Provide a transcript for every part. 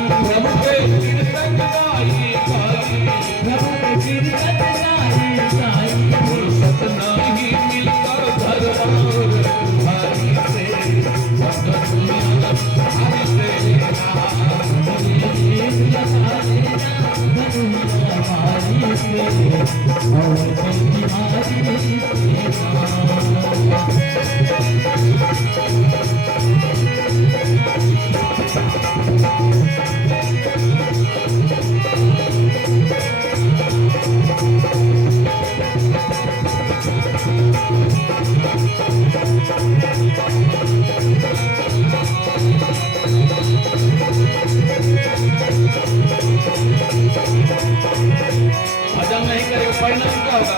प्रभु के कीर्तन गाई गाई, प्रभु के कीर्तन गाई गाई, फुर्सत नहीं मिलता घर और भारी से, भक्त दुनिया भारी से भजन नहीं करेगा परिणाम क्या होगा?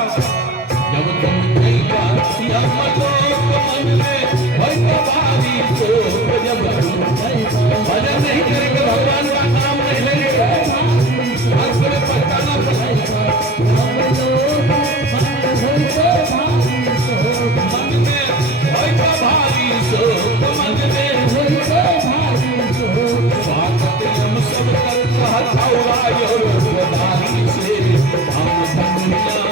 जब तुम कई बार सिया मलोक मन में भय का भारी शोक, जब तुम भजन नहीं करेंगे, भगवान का नाम नहीं लेंगे, आपको पहचाना पड़ेगा। मन में भय का भारी शोक, मन में स्वागत हम सब कर कहता भारी से, हम दुनिया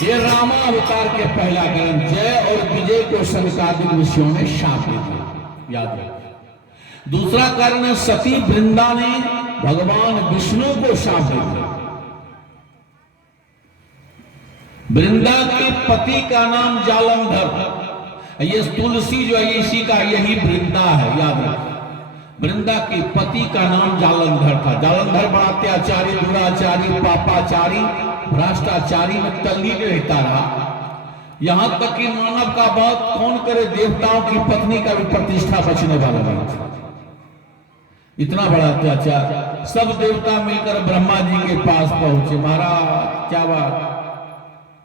ये रामावतार के पहला ग्रंथ जय और विजय को संसाधित ऋषियों ने शाप दे दिया, याद रखिए। दूसरा कारण है सती वृंदा ने भगवान विष्णु को शाप दे दिया। वृंदा के पति का नाम जालंधर, ये तुलसी जो है इसी का यही वृंदा है, याद रखिए। वृंदा के पति का नाम जालंधर था। जालंधर बड़ा अत्याचारी, दुराचारी, पापाचारी, भ्रष्टाचारी में तल्लीन रहता रहा। यहां तक कि मानव का बात कौन करे, देवताओं की पत्नी का भी प्रतिष्ठा बचने वाला नहीं था। इतना बड़ा अत्याचार। सब देवता मिलकर ब्रह्मा जी के पास पहुंचे, महाराज क्या बात,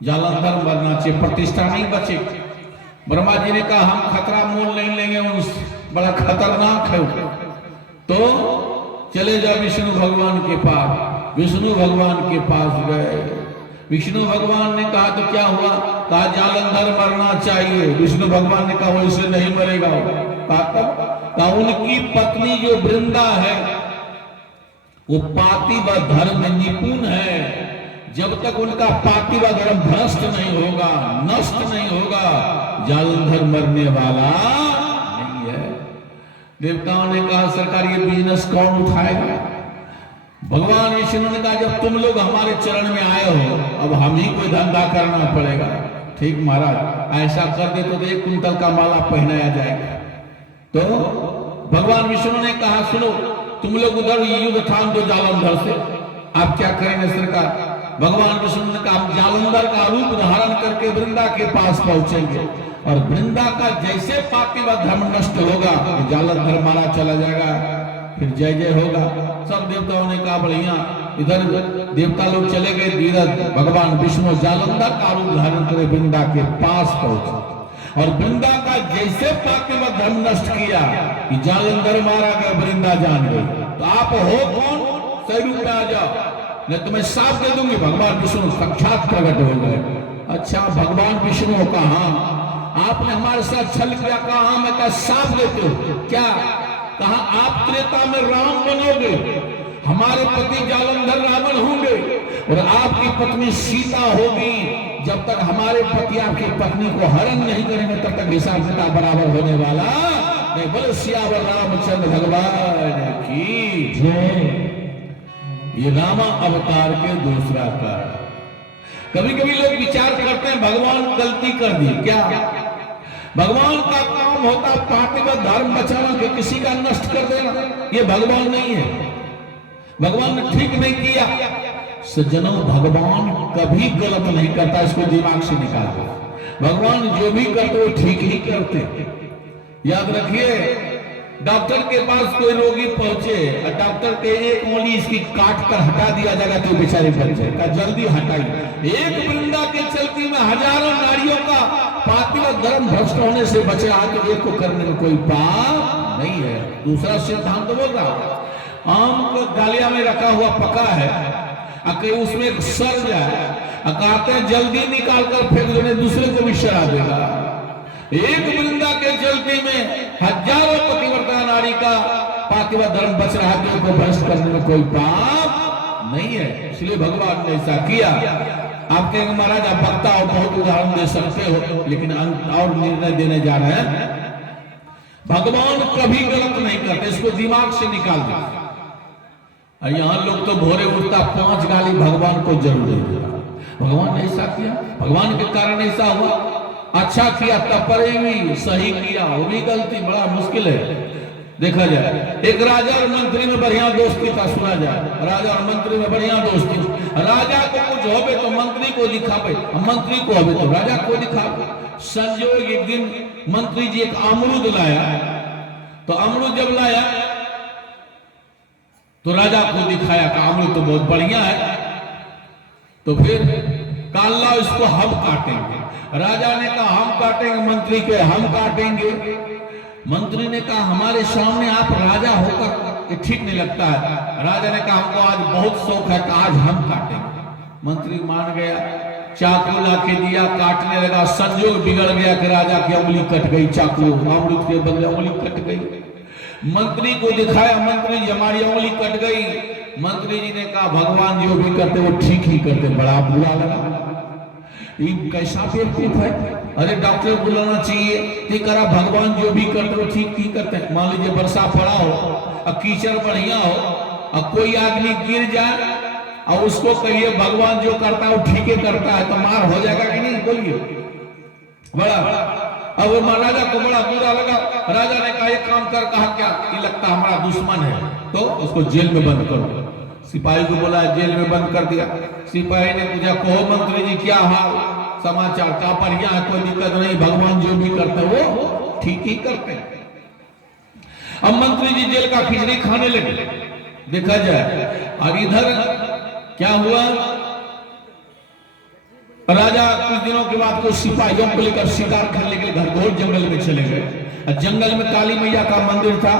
जालंधर मरना चाहिए, प्रतिष्ठा नहीं बचे। ब्रह्मा जी ने कहा हम खतरा मोल नहीं लेंगे, उनसे बड़ा खतरनाक है, तो चले जाओ विष्णु भगवान के पास। विष्णु भगवान के पास गए। विष्णु भगवान ने कहा तो क्या हुआ? कहा जालंधर मरना चाहिए। विष्णु भगवान ने कहा वो इसे नहीं मरेगा। कहा उनकी पत्नी जो वृंदा है वो पाति व धर्म में निपुण है, जब तक उनका पाति व धर्म भ्रष्ट नहीं होगा, नष्ट नहीं होगा, जालंधर मरने वाला नहीं है। देवताओं ने कहा सरकार ये बिजनेस कौन उठाएगा? भगवान विष्णु ने कहा जब तुम लोग हमारे चरण में आए हो, अब हम ही कोई धंधा करना पड़ेगा। ठीक महाराज, ऐसा कर दे तो 1 कुंतल का माला पहनाया जाएगा। तो भगवान विष्णु ने कहा सुनो, तुम लोग उधर युद्ध ठान दो जालंधर से। आप क्या करेंगे सरकार? भगवान विष्णु ने कहा जालंधर का रूप धारण करके वृंदा के पास पहुंचेंगे, और वृंदा का जैसे पापी व धर्म नष्ट होगा, जालंधर मारा चला जाएगा, फिर जय जय होगा। सब देवताओं ने कहा बढ़िया। इधर देवता लोग चले गए, धीरज भगवान विष्णु जालंधर का रूप धारण करे वृंदा के पास पहुंचे, और वृंदा का जैसे पापी व धर्म नष्ट किया कि जालंधर मारा गया, वृंदा जान गई। तो आप हो कौन? सही रूप में आ जाओ, मैं तुम्हें साफ दे दूंगी। भगवान विष्णु साक्षात प्रकट हो गए। अच्छा भगवान विष्णु कहा आपने हमारे साथ छल किया? कहा मैं क्या साफ देते हो क्या? कहा आप त्रेता में राम बनोगे, हमारे पति जालंधर रावण होंगे, और आपकी पत्नी सीता होगी। जब तक हमारे पति आपकी पत्नी को हरण नहीं करेंगे तब तक हिसाब किताब बराबर होने वाला नहीं। बोलो सियावर रामचंद्र भगवान की जय। ये रामा अवतार के दूसरा कारण। कभी कभी लोग विचार करते हैं भगवान गलती कर दी क्या? भगवान का काम होता पार्थिव धर्म बचाना कि किसी का नष्ट कर देना। ये भगवान नहीं है, भगवान ने ठीक नहीं किया। सज्जनों, भगवान कभी गलत नहीं करता, इसको दिमाग से निकाल दो। भगवान जो भी करते वो ठीक ही करते। याद रखिए, डॉक्टर के पास कोई रोगी पहुंचे और डॉक्टर के एक उंगली इसकी काट कर हटा दिया जाएगा तो बेचारे बच जाएगा, जल्दी हटाइए। एक वृंदा के चलती में हजारों नारियों का पार्थिव धर्म भ्रष्ट होने से बचे, आज एक को करने में कोई पाप नहीं है। दूसरा सिद्धांत बोल रहा हूं, आम को डालिया में रखा हुआ पका है, अगर उसमें सड़ जाए, कहते हैं जल्दी निकाल कर फेंक देने, दूसरे को भी शरा देगा। एक वृंदा के चलती में हजारों पतिव्रता नारी का पार्थिव धर्म बच रहा है, तो भ्रष्ट करने में कोई पाप नहीं है। इसलिए भगवान ने ऐसा किया। आप कहेंगे महाराज आप वक्ता और बहुत उदाहरण दे सकते हो, लेकिन और निर्णय देने जा रहे हैं। भगवान कभी गलत नहीं करते, इसको दिमाग से निकाल दो। यहाँ लोग तो भोरे उठता 5 गाली भगवान को जरूर देगा। भगवान ने ऐसा किया, भगवान के कारण ऐसा हुआ, अच्छा किया तब पर भी, सही किया वो भी गलती, बड़ा मुश्किल है। देखा जाए, एक राजा और मंत्री में बढ़िया दोस्ती था, सुना जाए, राजा और मंत्री में बढ़िया दोस्ती। राजा को कुछ होवे तो मंत्री को दिखावे, मंत्री को होवे तो राजा को दिखावे। संजोग एक दिन मंत्री जी एक अमरूद लाया, तो अमरूद जब लाया तो राजा को दिखाया कि अमरूद तो बहुत बढ़िया है। तो फिर काल लाओ इसको हम काटेंगे। राजा ने कहा हम काटेंगे, मंत्री के हम काटेंगे। मंत्री ने कहा हमारे सामने आप राजा होकर ये ठीक नहीं लगता है। राजा ने कहा हमको आज बहुत शौक है कि आज हम काटेंगे। मंत्री मान गया, चाकू ला के दिया, काटने लगा। संजोग बिगड़ गया कि राजा की उंगली कट गई, चाकू अमरूद के बदले उंगली कट गई। मंत्री को दिखाया, मंत्री जी हमारी उंगली कट गई। मंत्री जी ने कहा भगवान जो भी करते वो ठीक ही करते। बड़ा बुरा लगा, ये कैसा बेवकूफ है। अरे डॉक्टर को बुलाना चाहिए कि करा भगवान जो भी करते वो ठीक ही करते हैं। मान लीजिए वर्षा पड़ा हो और कीचड़ बढ़िया हो और कोई आदमी गिर जाए और उसको कहिए भगवान जो करता है वो ठीक ही करता है, तो मार हो जाएगा कि नहीं? बोलिए। बड़ा अब वो महाराजा को बड़ा बुरा लगा। राजा ने कहा एक काम कर, कहा क्या? कि लगता हमारा दुश्मन है तो उसको जेल में बंद करो। सिपाही को बोला, जेल में बंद कर दिया। सिपाही ने पूछा कहो मंत्री जी क्या हाल समाचार? का बढ़िया है, कोई दिक्कत नहीं, भगवान जो भी करते वो ठीक ही करते हैं। अब मंत्री जी जेल का खिचड़ी खाने लगे। देखा जाए, और इधर क्या हुआ, राजा कुछ दिनों के बाद कुछ सिपाहियों को लेकर शिकार करने के लिए घनघोर जंगल में चले गए। जंगल में काली मैया का मंदिर था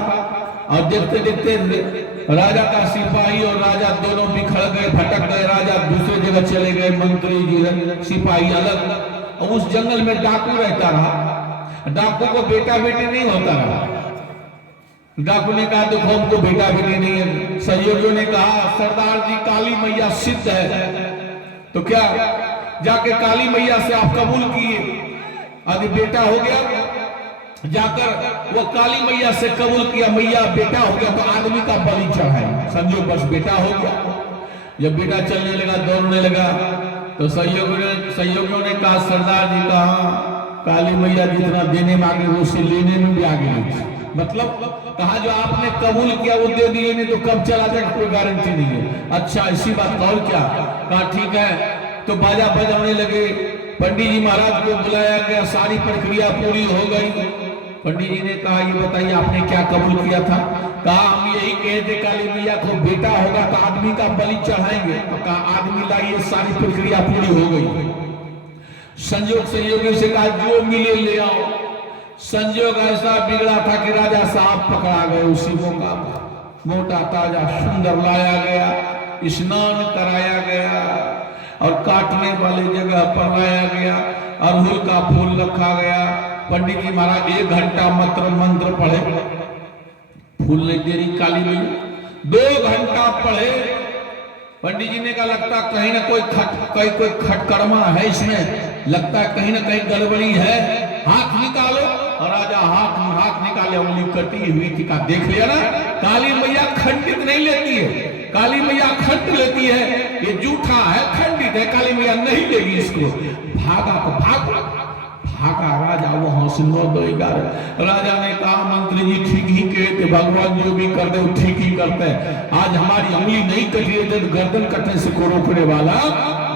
और देखते देखते राजा का सिपाही और राजा दोनों बिखर गए, भटक गए। राजा दूसरे जगह चले गए, मंत्री जी सिपाही अलग। और उस जंगल में डाकू रहता रहा। डाकू को बेटा बेटी नहीं होता रहा। डाकू ने कहा देखो हमको बेटा बेटी नहीं है। सहयोगियों ने कहा सरदार जी काली मैया सिद्ध है, तो क्या जाके काली मैया से आप कबूल किए, यदि बेटा हो गया जाकर वो काली मैया से कबूल किया, मैया बेटा हो गया तो आदमी का बलि चढ़ाए। संजोग बस बेटा हो गया। जब बेटा चलने लगा, दौड़ने लगा, तो सहयोगियों ने कहा सरदार जी कहा काली मैया जितना देने में आगे उसे लेने में भी आगे नहीं। मतलब कहा जो आपने कबूल किया वो दे दिए, नहीं तो कब चला जाएगा कोई गारंटी नहीं है। अच्छा इसी बात और क्या? कहा ठीक है। तो बाजा बजाने लगे। पंडित जी महाराज को बुलाया गया, सारी प्रक्रिया पूरी हो गई। पंडित जी ने कहा ये बताइए आपने क्या कबूल किया था? कहा हम यही कहे थे काली मैया को बेटा होगा तो आदमी का बलि चढ़ाएंगे। तो कहा आदमी लाइए, सारी प्रक्रिया पूरी हो गई। संजोग सहयोगियों से कहा जो मिले ले आओ। संजोग ऐसा बिगड़ा था कि राजा साहब पकड़ा गए। उसी मौका मोटा ताजा सुंदर लाया गया, स्नान कराया गया और काटने वाले जगह पर लाया गया, अरहुल का फूल रखा गया। पंडित जी महाराज 1 घंटा मंत्र पढ़े, फूल नहीं दे रही काली मैया। 2 घंटा पढ़े। पंडित जी ने कहा लगता कहीं ना कोई खटकड़मा है इसमें, लगता है कहीं ना कहीं गड़बड़ी है, हाथ निकालो। और राजा हाथ निकाले, उंगली कटी हुई थी। का देख लिया ना, काली मैया खंडित नहीं लेती है, काली मैया खंड लेती है। ये जूठा है, खंडित है, काली मैया नहीं लेगी इसको। भागा तो भाग हाका राजा वो हौसलों दो राजा ने कहा मंत्री जी ठीक ही कहते, भगवान जो भी करते वो ठीक ही करते हैं। आज हमारी उंगली नहीं कटी है तो गर्दन कटने से कोई रोकने वाला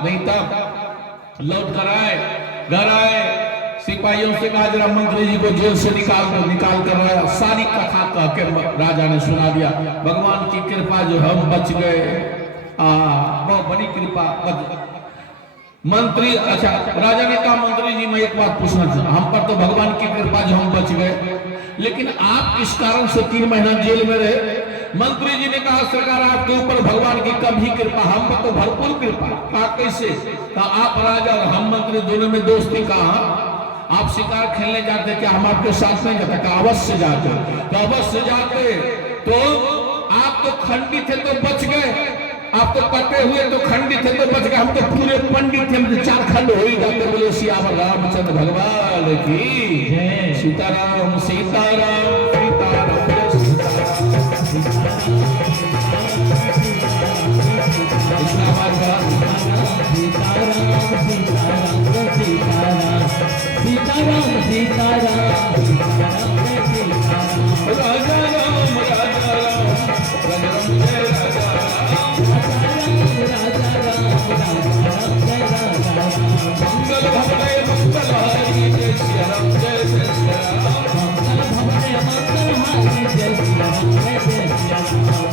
नहीं था। लौट कर आए, घर आए, सिपाहियों से कहा जरा मंत्री जी को जेल से निकाल कर आया। सारी कथा कह के राजा ने सुना दिया। भगवान की कृपा जो हम बच गए, बहुत बड़ी कृपा। मंत्री अच्छा राजा ने कहा मंत्री जी मैं एक बात पूछना चाहता, हम पर तो भगवान की कृपा जो हम बच गए, लेकिन आप किस कारण से 3 महीना जेल में रहे? मंत्री जी ने कहा सरकार आपके ऊपर भगवान की कम ही कृपा, हम पर तो भरपूर कृपा। कहा कैसे? कहा आप राजा और हम मंत्री दोनों में दोस्ती। कहा आप शिकार खेलने जाते क्या हम आपके साथ नहीं जाते? कहा अवश्य जाते। तो अवश्य जाते तो आप तो खंडित थे तो बच गए, आप तो कटे हुए तो खंडित थे तो बच गए, हम तो पूरे पंडित थे, हम तो 4 खंड हो ही जाते। बोले सियावर रामचंद्र भगवान की सीताराम सीताराम सीताराम राजा राम राजा राम जय राजा मंगल भवने मंगल हारी जय श्री राम जय जय श्री राम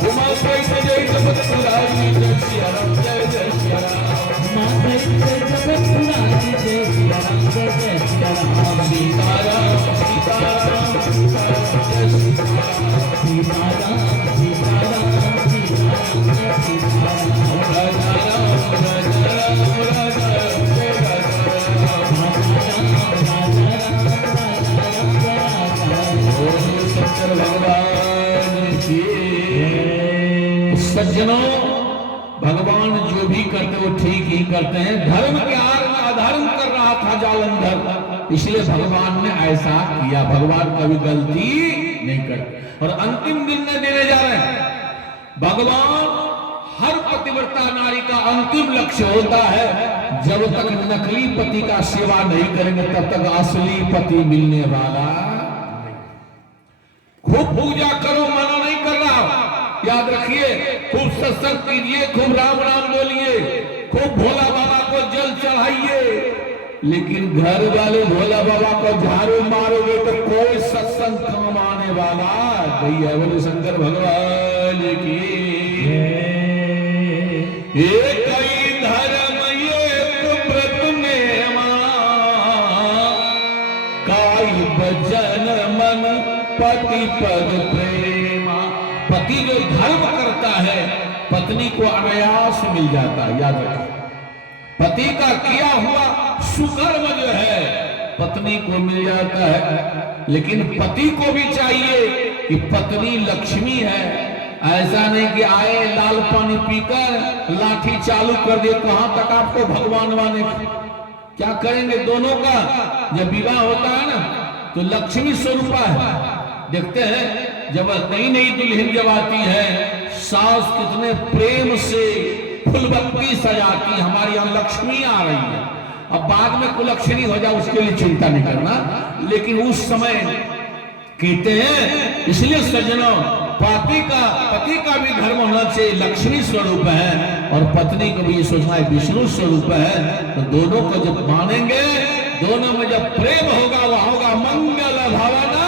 उमा सहित जय जगत पुरारी जय श्री राम जय जय श्री राम सीताराम सीताराम जय श्री सज्जनों भगवान जो भी करते वो ठीक ही करते हैं। धर्म के आड़ में अधर्म कर रहा था जालंधर, इसलिए भगवान ने ऐसा किया। भगवान कभी गलती नहीं करते। और अंतिम निर्णय देने जा रहे हैं। भगवान हर पतिव्रता नारी का अंतिम लक्ष्य होता है, जब तक नकली पति का सेवा नहीं करेंगे तब तक असली पति मिलने वाला नहीं। खूब पूजा करो, मना नहीं कर रहा, याद रखिए। खूब सत्संग कीजिए, खूब राम राम बोलिए, खूब भोला बाबा को जल चढ़ाइए, लेकिन घर वाले भोला बाबा को झाड़ू मारोगे तो कोई सत्संग काम आने वाला नहीं है। बोले शंकर भगवान की एक ही धर्म एक व्रत में काई भजन मन पति पद प्रेमा। पति जो धर्म करता है पत्नी को अनायास मिल जाता है। याद रखिए, पति का किया हुआ सुकर्म जो है पत्नी को मिल जाता है। लेकिन पति को भी चाहिए कि पत्नी लक्ष्मी है। ऐसा नहीं कि आए लाल पानी पीकर लाठी चालू कर दे। कहां तक आपको भगवान माने? क्या करेंगे दोनों का? जब विवाह होता है ना तो लक्ष्मी स्वरूपा है। देखते हैं जब नई नई दुल्हन जब आती है, सास कितने प्रेम से फुलबत्ती सजाती, हमारी यहाँ लक्ष्मी आ रही है। अब बाद में कुलक्षणी हो जाए उसके लिए चिंता नहीं करना, लेकिन उस समय कहते हैं। इसलिए सज्जनों पति का भी धर्म होना चाहिए, लक्ष्मी स्वरूप है, और पत्नी को भी सोचना है विष्णु स्वरूप है। तो दोनों को जब मानेंगे, दोनों में जब प्रेम होगा वह होगा मंगल भावना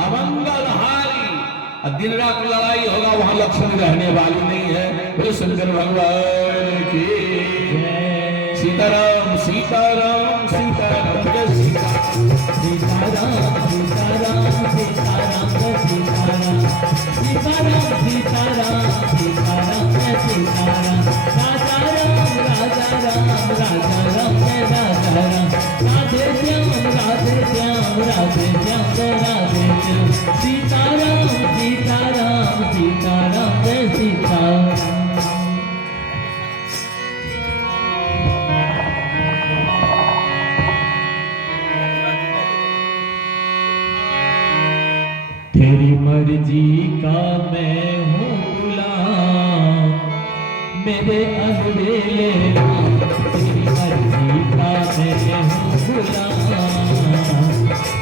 अमंगल हारी। दिन रात लड़ाई होगा वहां लक्ष्मी रहने वाली नहीं है। बोले शंकर भगवान की सीताराम सीताराम सीताराम जय सीताराम सीताराम सीताराम सीताराम सीताराम सीताराम सीताराम सीताराम सीताराम राजा राम राजा राम राजा राम राजा राम राधे श्याम राधे श्याम राधे श्याम राधे श्याम सीताराम सीताराम सीताराम जय सीताराम। तेरी मर्जी का मैं हूँ गुलाम, मेरे अलबेले तेरी मर्जी का मैं हूँ गुलाम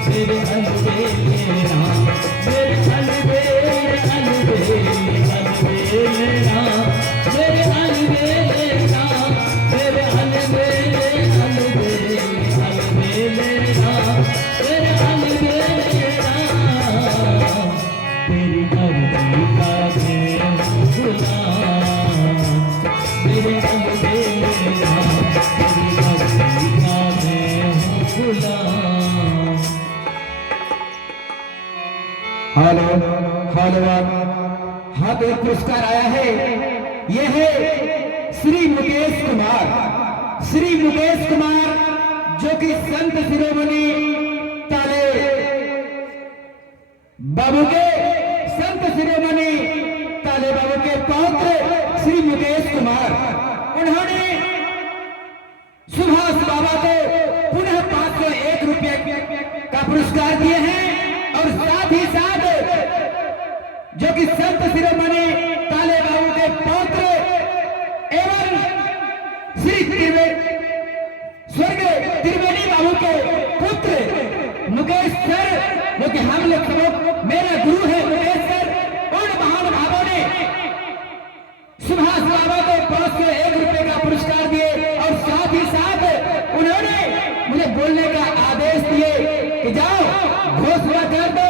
मेरे अलबेला मेरे अलबेला अलबेला अलबेला मेरे अलबेला मेरे अलबेला अलबेला अलबेला मेरे अलबेला तेरी मर्जी का मैं हूँ गुलाम मेरे अलबेला तेरी मर्जी का मैं हूँ गुलाम। हेलो हेलो हाँ तो एक पुरस्कार आया है। यह है श्री मुकेश कुमार जो कि संत शिरोमणि ताले बाबू के पौत्र श्री मुकेश कुमार, उन्होंने सुभाष बाबा को पुनः 501 रुपये का पुरस्कार दिए हैं और साथ ही साथ जो कि संत शिरोमणि ताले बाबू के पौत्र एवं श्री स्वर्गीय त्रिवेणी बाबू के पुत्र मुकेश सर, जो कि हम लोग सब मेरा गुरु है मुकेश सर, उन महान भावों ने सुभाष बाबा को 501 रुपये का पुरस्कार दिए और साथ ही साथ उन्होंने मुझे बोलने का आदेश दिए कि जाओ घोषणा कर दो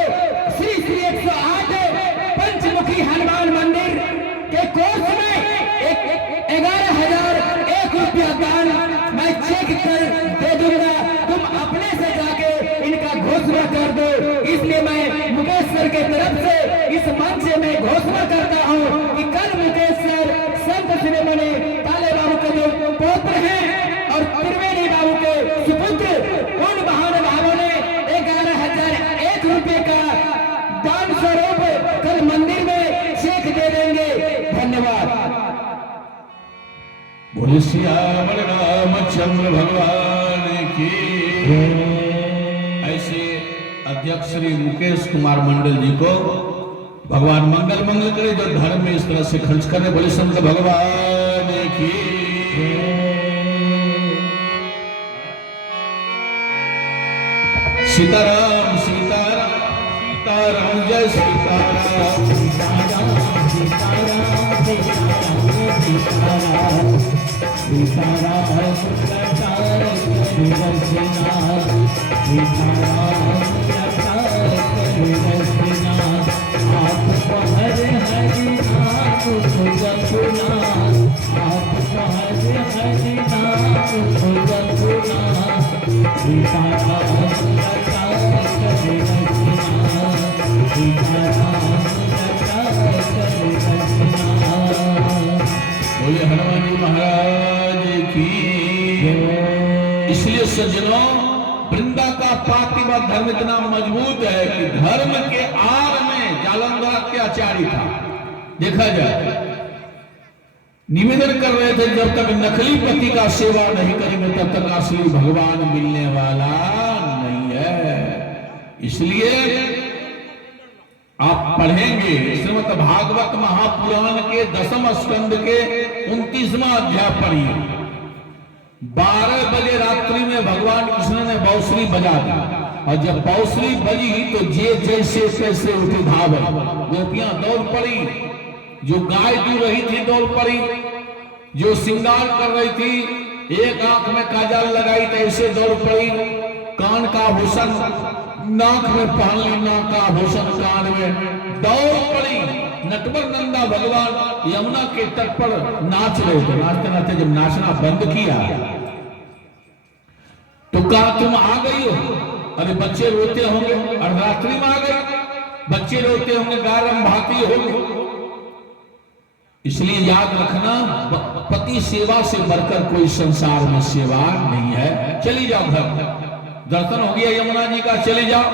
श्री श्री 108 पंचमुखी हनुमान मंदिर के कोर्स में 11,001 रुपया दान मैं चेक कर दे दूंगा, तुम अपने से जाके इनका घोषणा कर दो। इसलिए मैं मुकेश सर के तरफ से इस मंच से मैं घोषणा करता हूं कि कल मुकेश सर संत शिरोमणि ताले बाबू के जो पौत्र हैं और त्रिवेणी बाबू के सुपुत्र, उन महान भावों ने 11,001 रुपये का दान स्वरूप कल मंदिर में चेक दे देंगे। धन्यवाद। बोले श्याम रामचंद्र भगवान की। ऐसे अध्यक्ष श्री मुकेश कुमार मंडल जी को भगवान मंगल करे, जो धर्म में इस तरह से खर्च करे। बोले संत भगवान की। सीताराम सीताराम सीताराम जय सीताराम सीताराम सीताराम सीताराम सीताराम सीताराम लटार कर रचना सीताराम लटार कर रचना आप पहर हरि नाम जपुना आप पहर हरि नाम जपुना सीताराम लटार कर रचना सीताराम लटार कर रचना। बोले हनुमान जी महाराज की। इसलिए सज्जनों, वृंदा का पातिमा धर्म इतना मजबूत है कि धर्म के आड़ में जालंधर अत्याचारी था। देखा जाए, निवेदन कर रहे थे जब तक नकली पति का सेवा नहीं करेंगे तब तक असली भगवान मिलने वाला नहीं है। इसलिए आप पढ़ेंगे श्रीमद् भागवत महापुराण के 10वें स्कंद के 29वां अध्याय पढ़िए। 12 बजे रात्रि में भगवान कृष्ण ने बांसुरी बजा दी और जब बांसुरी बजी तो जे जैसे तैसे उठी धावे। गोपियां दौड़ पड़ी, जो गाय दूध रही थी दौड़ पड़ी, जो श्रृंगार कर रही थी, एक आंख में काजल लगाई तो ऐसे दौड़ पड़ी, कान का आभूषण नाक में पहन ली, नाक का आभूषण कान में, दौड़ पड़ी। नटवर नंदा भगवान यमुना के तट पर नाच रहे थे। नाचते नाचते जब नाचना बंद किया तो कहा तुम आ गई हो। अरे बच्चे रोते होंगे, अर्धरात्रि में आ गए, बच्चे रोते होंगे, गारम भाती होंगे। इसलिए याद रखना, पति सेवा से बढ़कर कोई संसार में सेवा नहीं है। चली जाओ घर, दर्शन हो गया यमुना जी का, चले जाओ,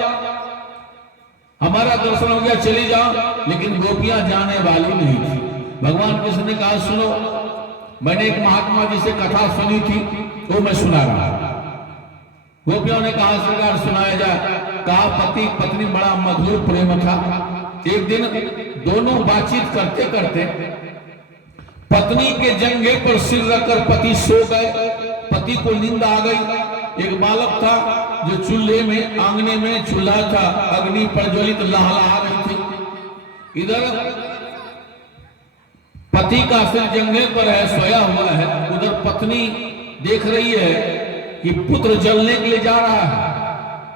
हमारा दर्शन हो गया, चले जाओ। लेकिन गोपियां जाने वाली नहीं थी। भगवान कृष्ण ने कहा सुनो, मैंने एक महात्मा जी से कथा सुनी थी, वो मैं सुना रहा। गोपियों ने कहा सरकार सुनाया जाए। कहा पति पत्नी बड़ा मधुर प्रेम था। एक दिन दोनों बातचीत करते करते पत्नी के जंघे पर सिर रखकर पति सो गए। पति को नींद आ गई। एक बालक था जो चूल्हे में, आंगने में चूल्हा था, अग्नि प्रज्वलित लहलहा रही थी। इधर पति का सिर जंघे पर है, सोया हुआ है, उधर पत्नी देख रही है कि पुत्र जलने के लिए जा रहा है।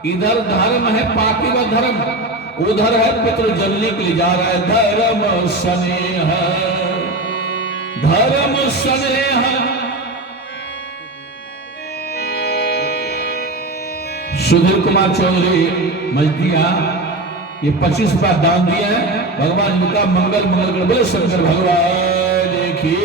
इधर धर्म है, पार्थिव धर्म, उधर है पुत्र जलने के लिए जा रहा है। धर्म स्नेह, धर्म स्नेह। सुधीर कुमार चौधरी मजदिया ये 25 रुपया दान दिया है। भगवान जी का मंगल मंगल कर बोले शंकर भगवान की।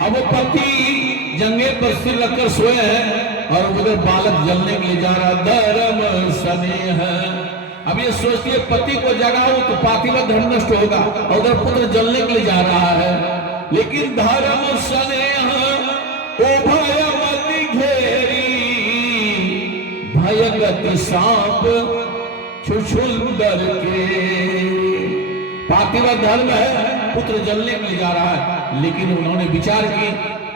अब वो पति जंगे पर सिर रखकर सोए हैं और उधर बालक जलने के लिए जा रहा। धर्म स्नेह। अब ये सोचती है पति को जगाओ तो पार्थिव धर्म नष्ट होगा, और उधर पुत्र जलने के लिए जा रहा है। लेकिन धर्म स्नेह ओ भयवती घेरी, भयगत सांप छुछुंदर के। पार्थिव धर्म है, पुत्र जलने के लिए जा रहा है, लेकिन उन्होंने विचार की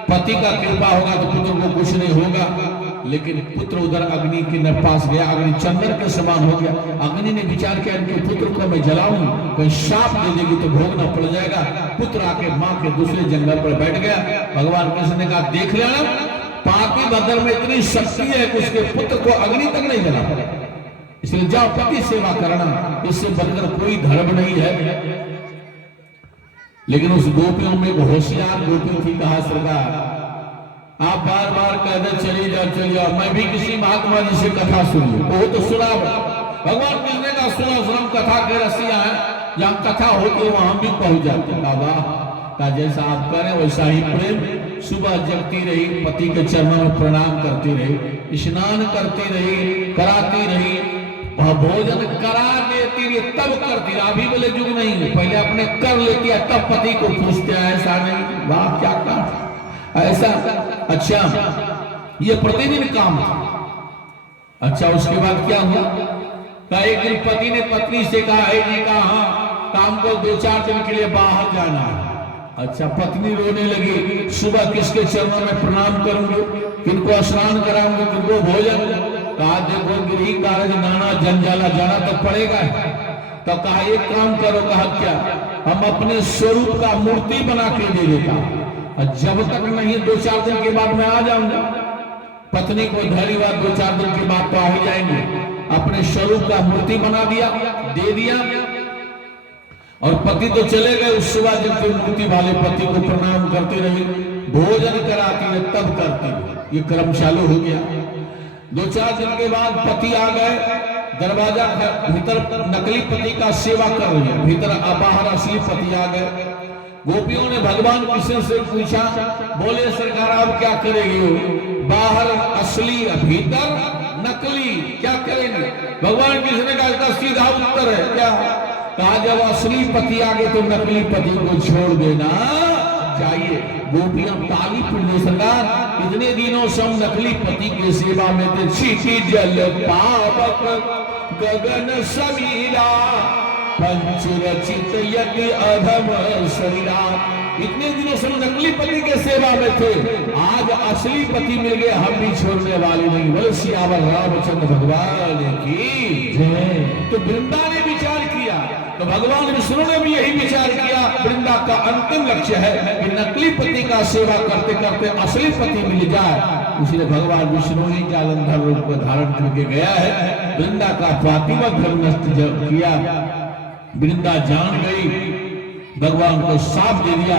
पति का कृपा होगा तो पुत्र को कुछ नहीं होगा। लेकिन पुत्र उधर अग्नि के पास गया, अग्नि चंद्र के समान हो गया। अग्नि ने विचार किया इनके पुत्र को मैं जलाऊं, कोई शाप दे देगी तो भोगना पड़ जाएगा। पुत्र आके मां के दूसरे जंगल पर बैठ गया। भगवान कृष्ण ने कहा देख लेना, पार्थिव धर्म में इतनी शक्ति है कि उसके पुत्र को अग्नि तक नहीं जला पाए, इसलिए जाओ पति सेवा करना, इससे बढ़कर कोई धर्म नहीं है। लेकिन उस गोपियों में एक होशियार गोपी थी। कहा सरकार आप बार बार कहते चली जाओ, मैं भी किसी महात्मा जी से कथा सुन लूं। वो तो सुना, भगवान कृष्ण का सुना कथा के रसिया है, जहां कथा होती है वहां भी पहुंच जाते। बाबा का जैसा आप करें वैसा ही प्रेम। सुबह जगती रही, पति के चरणों में प्रणाम करती रही, स्नान करती रही, कराती रही, भोजन करा देती रही, तब करती रही। अभी वाले युग नहीं है, पहले अपने कर लेती है तब पति को पूछते हैं, ऐसा नहीं। वाह क्या कर ऐसा। अच्छा ये प्रतिदिन काम था। अच्छा उसके बाद क्या हुआ? एक दिन पति ने पत्नी से कहा है जी कहा हाँ काम को 2-4 दिन के लिए बाहर जाना है। अच्छा पत्नी रोने लगी, सुबह किसके चरणों में प्रणाम करूंगी, किनको स्नान कराऊंगी, किनको भोजन। कहा देखो गृह कार्य नाना जंजाला जाना तो पड़ेगा। तो कहा एक काम करो। कहा क्या? हम अपने स्वरूप का मूर्ति बना के दे देता, जब तक नहीं 2-4 दिन के बाद मैं आ जाऊंगा। पत्नी को धैर्य हुआ, 2-4 दिन के बाद तो आ ही जाएंगे। अपने स्वरूप का मूर्ति बना दिया, दे दिया, और पति तो चले गए। उस सुबह जब फिर मूर्ति वाले पति को प्रणाम करती रही, भोजन कराती रही, तब करती रही। ये क्रम चालू हो गया। 2-4 दिन के बाद पति आ गए, दरवाजा भीतर नकली पति का सेवा कर रही है, भीतर बाहर असली पति आ गए। गोपियों ने भगवान कृष्ण से पूछा, बोले सरकार आप क्या करेंगे हो? बाहर असली भीतर नकली, क्या करेंगे? भगवान कृष्ण ने कहा इसका सीधा उत्तर है क्या? कहा जब असली पति आ गए तो नकली पति को छोड़ देना चाहिए। गोपियां ताली पीटने, सरकार इतने दिनों से हम नकली पति की सेवा में थे, छीटी जल पावक गगन समीरा पंच रचित यज्ञ अधम शरीरा। इतने दिनों से नकली पति के सेवा में थे, आज असली पति मिल गए, हम भी छोड़ने वाले नहीं। बोले सियावर रामचंद्र भगवान की जय। तो वृंदा ने विचार किया, तो भगवान विष्णु ने भी यही विचार किया। वृंदा का अंतिम लक्ष्य है कि नकली पति का सेवा करते करते असली पति मिल जाए। इसलिए भगवान विष्णु ने जालंधर रूप को धारण करके गया है, वृंदा का पार्थिव धर्म नष्ट किया। वृंदा जान गई, भगवान को साफ दे दिया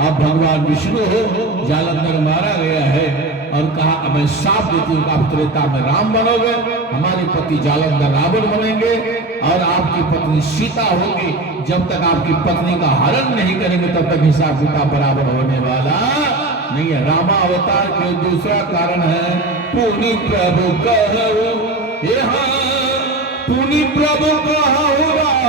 आप भगवान विष्णु हो, जालंधर मारा गया है, और कहा मैं साफ देती हूँ आप त्रेता में राम बनोगे, हमारे पति जालंधर रावण बनेंगे, और आपकी पत्नी सीता होगी। जब तक आपकी पत्नी का हरण नहीं करेंगे तब तक हिसाब किताब बराबर होने वाला नहीं है। रामा अवतार के दूसरा कारण है पुनि प्रभु कहु, यहाँ पुनि प्रभु कहु राम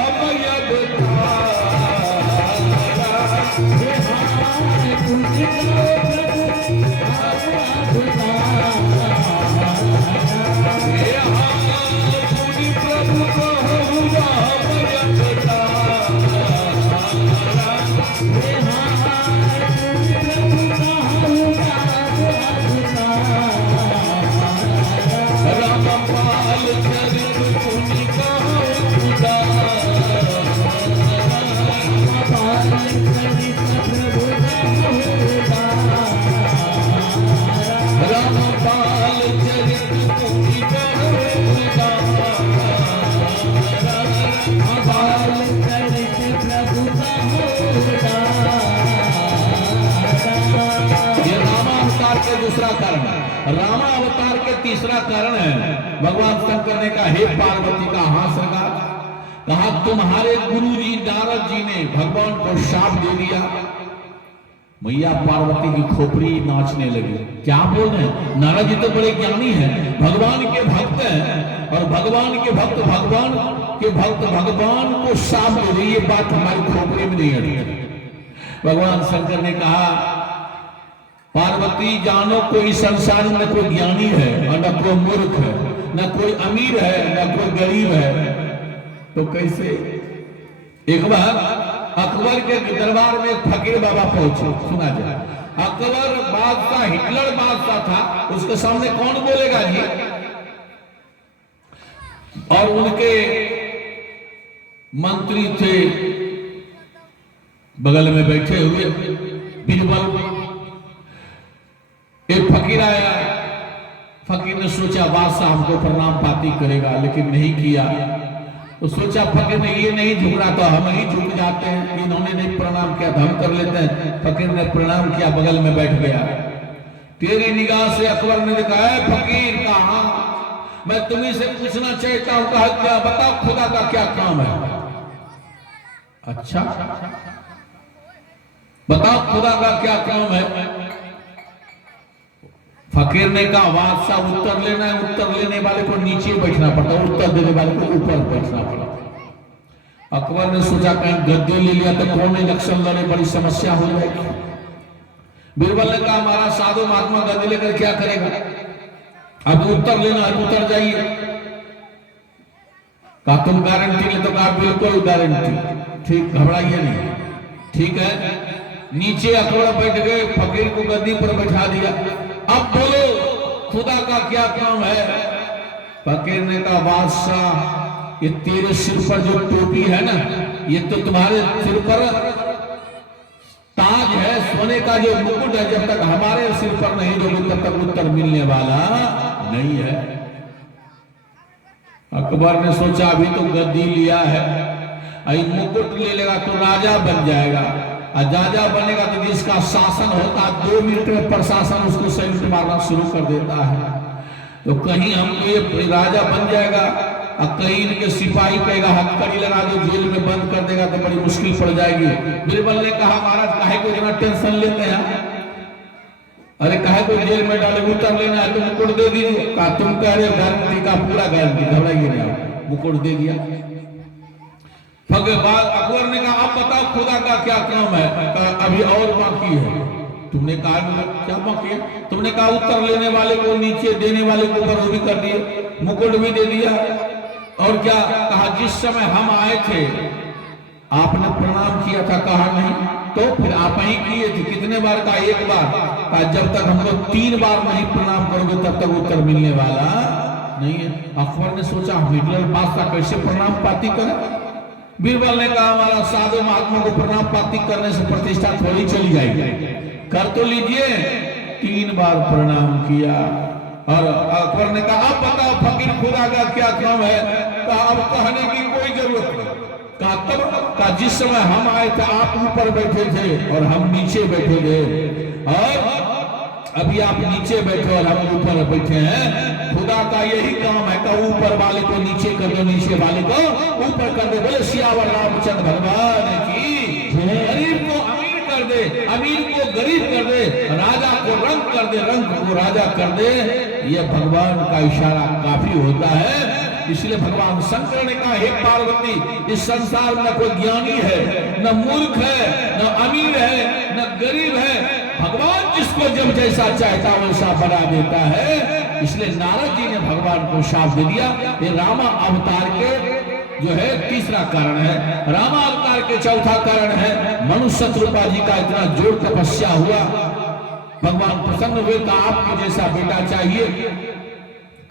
दूसरा कारण है। रामा अवतार के तीसरा कारण है, भगवान शंकर ने कहा हे पार्वती का हाथ लगा, कहा तुम्हारे गुरुजी नारद जी ने भगवान को शाप दे दिया। मैया पार्वती की खोपड़ी नाचने लगी। क्या बोल रहे हैं, नारद जी तो बड़े ज्ञानी हैं, भगवान के भक्त हैं, और भगवान के भक्त भगवान को शाप दे रही, ये बात हमारी खोपड़ी में नहीं अड़ी। भगवान शंकर ने कहा पार्वती जानो कोई संसार में न कोई ज्ञानी है और न कोई मूर्ख है, न कोई अमीर है न कोई गरीब है, तो कैसे। एक बार अकबर के दरबार में एक फकीर बाबा पहुंचे, सुना जाए। अकबर बादशाह, हिटलर बादशाह था, उसके सामने कौन बोलेगा जी। और उनके मंत्री थे बगल में बैठे हुए बीरबल। एक फकीर आया, फकीर ने सोचा बादशाह हमको प्रणाम पाती करेगा, लेकिन नहीं किया। तो सोचा फकीर ने ये नहीं झुक रहा तो हम ही झुक जाते हैं, इन्होंने नहीं प्रणाम किया तो हम कर लेते हैं। फकीर ने प्रणाम किया, बगल में बैठ गया। तेरी निगाह से अकबर ने कहा फकीर कहा मैं तुम्ही से पूछना चाहता हूं, कहा क्या बताओ खुदा का क्या काम है। अच्छा बताओ खुदा का क्या काम है। फकीर ने कहा बादशाह उत्तर लेना है, उत्तर लेने वाले को नीचे बैठना पड़ता, उत्तर देने वाले को ऊपर बैठना पड़ता। अकबर ने सोचा कहीं गद्दे ले लिया तो कौन इलेक्शन लड़े, बड़ी समस्या हो जाएगी। बीरबल ने कहा हमारा साधु महात्मा गद्दे लेकर क्या करेगा, अब उत्तर लेना है उत्तर जाइए। कहा तुम गारंटी ले, तो कहा बिल्कुल गारंटी, ठीक घबराइए नहीं, ठीक है। नीचे अकबर बैठ गए, फकीर को गद्दी पर बैठा दिया। अब बोलो खुदा का क्या काम है। फकीर ने कहा बादशाह ये तेरे सिर पर जो टोपी है ना, ये तो तुम्हारे सिर पर ताज है, सोने का जो मुकुट है, जब तक हमारे सिर पर नहीं दोगे तब तक उत्तर मिलने वाला नहीं है। अकबर ने सोचा अभी तो गद्दी लिया है, मुकुट ले लेगा तो राजा बन जाएगा, और राजा बनेगा तो जिसका शासन होता 2 मिनट में प्रशासन उसको सैल्यूट मारना शुरू कर देता है। तो कहीं हमको ये राजा बन जाएगा और कहीं इनके सिपाही कहेगा हथकड़ी लगा दो, जेल में बंद कर देगा तो बड़ी मुश्किल पड़ जाएगी। बीरबल ने कहा महाराज काहे को इतना टेंशन लेते हैं, अरे काहे को जेल में डाले, उत्तर लेना है तो मुकुट दे दीजिए। कहा तुम कह रहे गारंटी का पूरा गारंटी, घबराइए नहीं, मुकुट दे दिया। अकबर ने कहा अब बताओ खुदा का क्या काम है। कहा अभी और बाकी है। तुमने कहा क्या बाकी है, तुमने कहा उत्तर लेने वाले को नीचे, देने वाले को ऊपर, वो भी कर दिए, मुकुट भी दे दिया। और क्या कहा जिस समय हम आए थे आपने प्रणाम किया था, कहा नहीं, तो फिर आप ही किए थे, कितने बार का, एक बार। कहा जब तक हमको 3 बार नहीं प्रणाम करोगे तब तक उत्तर मिलने वाला नहीं है। अकबर ने सोचा हिटलर बादशाह कैसे प्रणाम पाती करे। बीरबल ने कहा हमारा साधु महात्मा को प्रणाम पाती करने से प्रतिष्ठा थोड़ी चली जाएगी, कर तो लीजिए। 3 बार प्रणाम किया। और अकबर ने कहा अब बताओ फकीर खुदा का क्या काम है। कहा अब कहने की कोई जरूरत नहीं। कहा तब कहा जिस समय हम आए थे आप ऊपर बैठे थे और हम नीचे बैठे थे, और अभी आप नीचे बैठे और हम ऊपर बैठे हैं। खुदा का यही काम है कि ऊपर वाले को नीचे कर दो, नीचे वाले को ऊपर कर दो। बोले सियावर रामचंद्र भगवान की। गरीब को अमीर कर दे, अमीर को गरीब कर दे, राजा को रंग कर दे, रंग को राजा कर दे। यह भगवान का इशारा काफी होता है। इसलिए भगवान शंकर ने कहा हे पार्वती इस संसार में न कोई ज्ञानी है, न मूर्ख है, न अमीर है, न गरीब है, भगवान जिसको जब जैसा चाहता वैसा बना देता है। इसलिए नारद जी ने भगवान को शाप दे दिया। ये रामा अवतार के जो है तीसरा कारण है। रामा अवतार के चौथा कारण है मनुष्य शत्रुपा जी का इतना जोर तपस्या हुआ, भगवान प्रसन्न हुए का आपको जैसा बेटा चाहिए,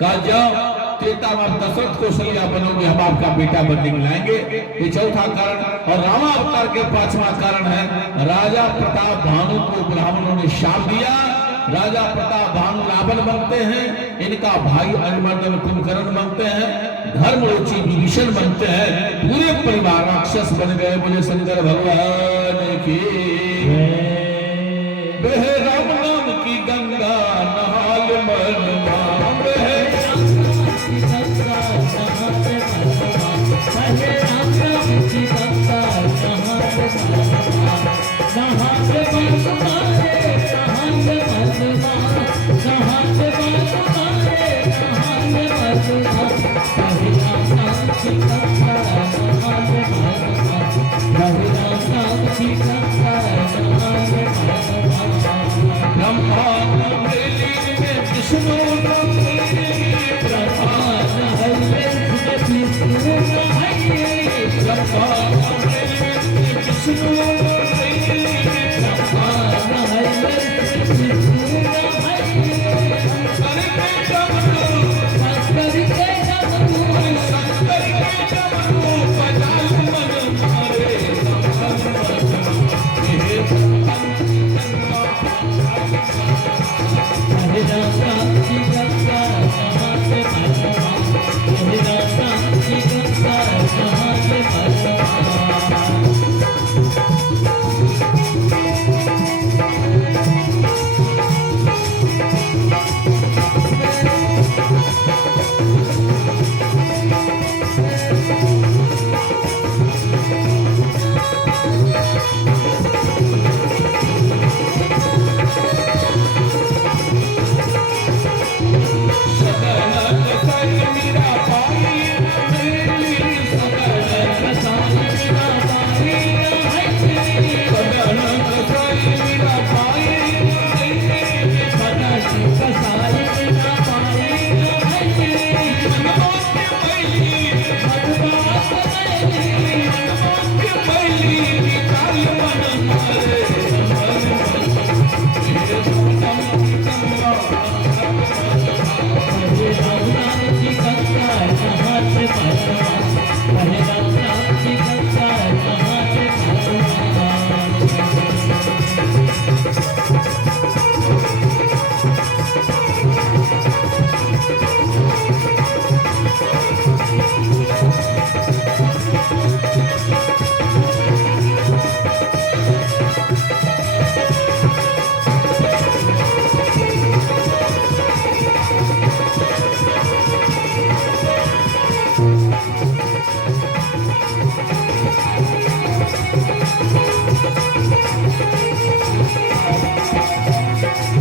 कहा जाओ त्रेता में दशरथ कौशल्या बनोगे, हम आपका बेटा बनने मिलाएंगे। ये चौथा कारण। और रामा अवतार के 5वां कारण है राजा प्रताप भानु को ब्राह्मणों ने शाप दिया। राजा प्रताप भानु रावण बनते हैं, इनका भाई अरिमर्दन कुंभकर्ण बनते हैं, धर्मरुचि विभीषण बनते हैं, पूरे परिवार राक्षस बन गए। बोले शंकर भगवान की। राम नाम की गंगा मन मांग है। ब्रह्मा लीन में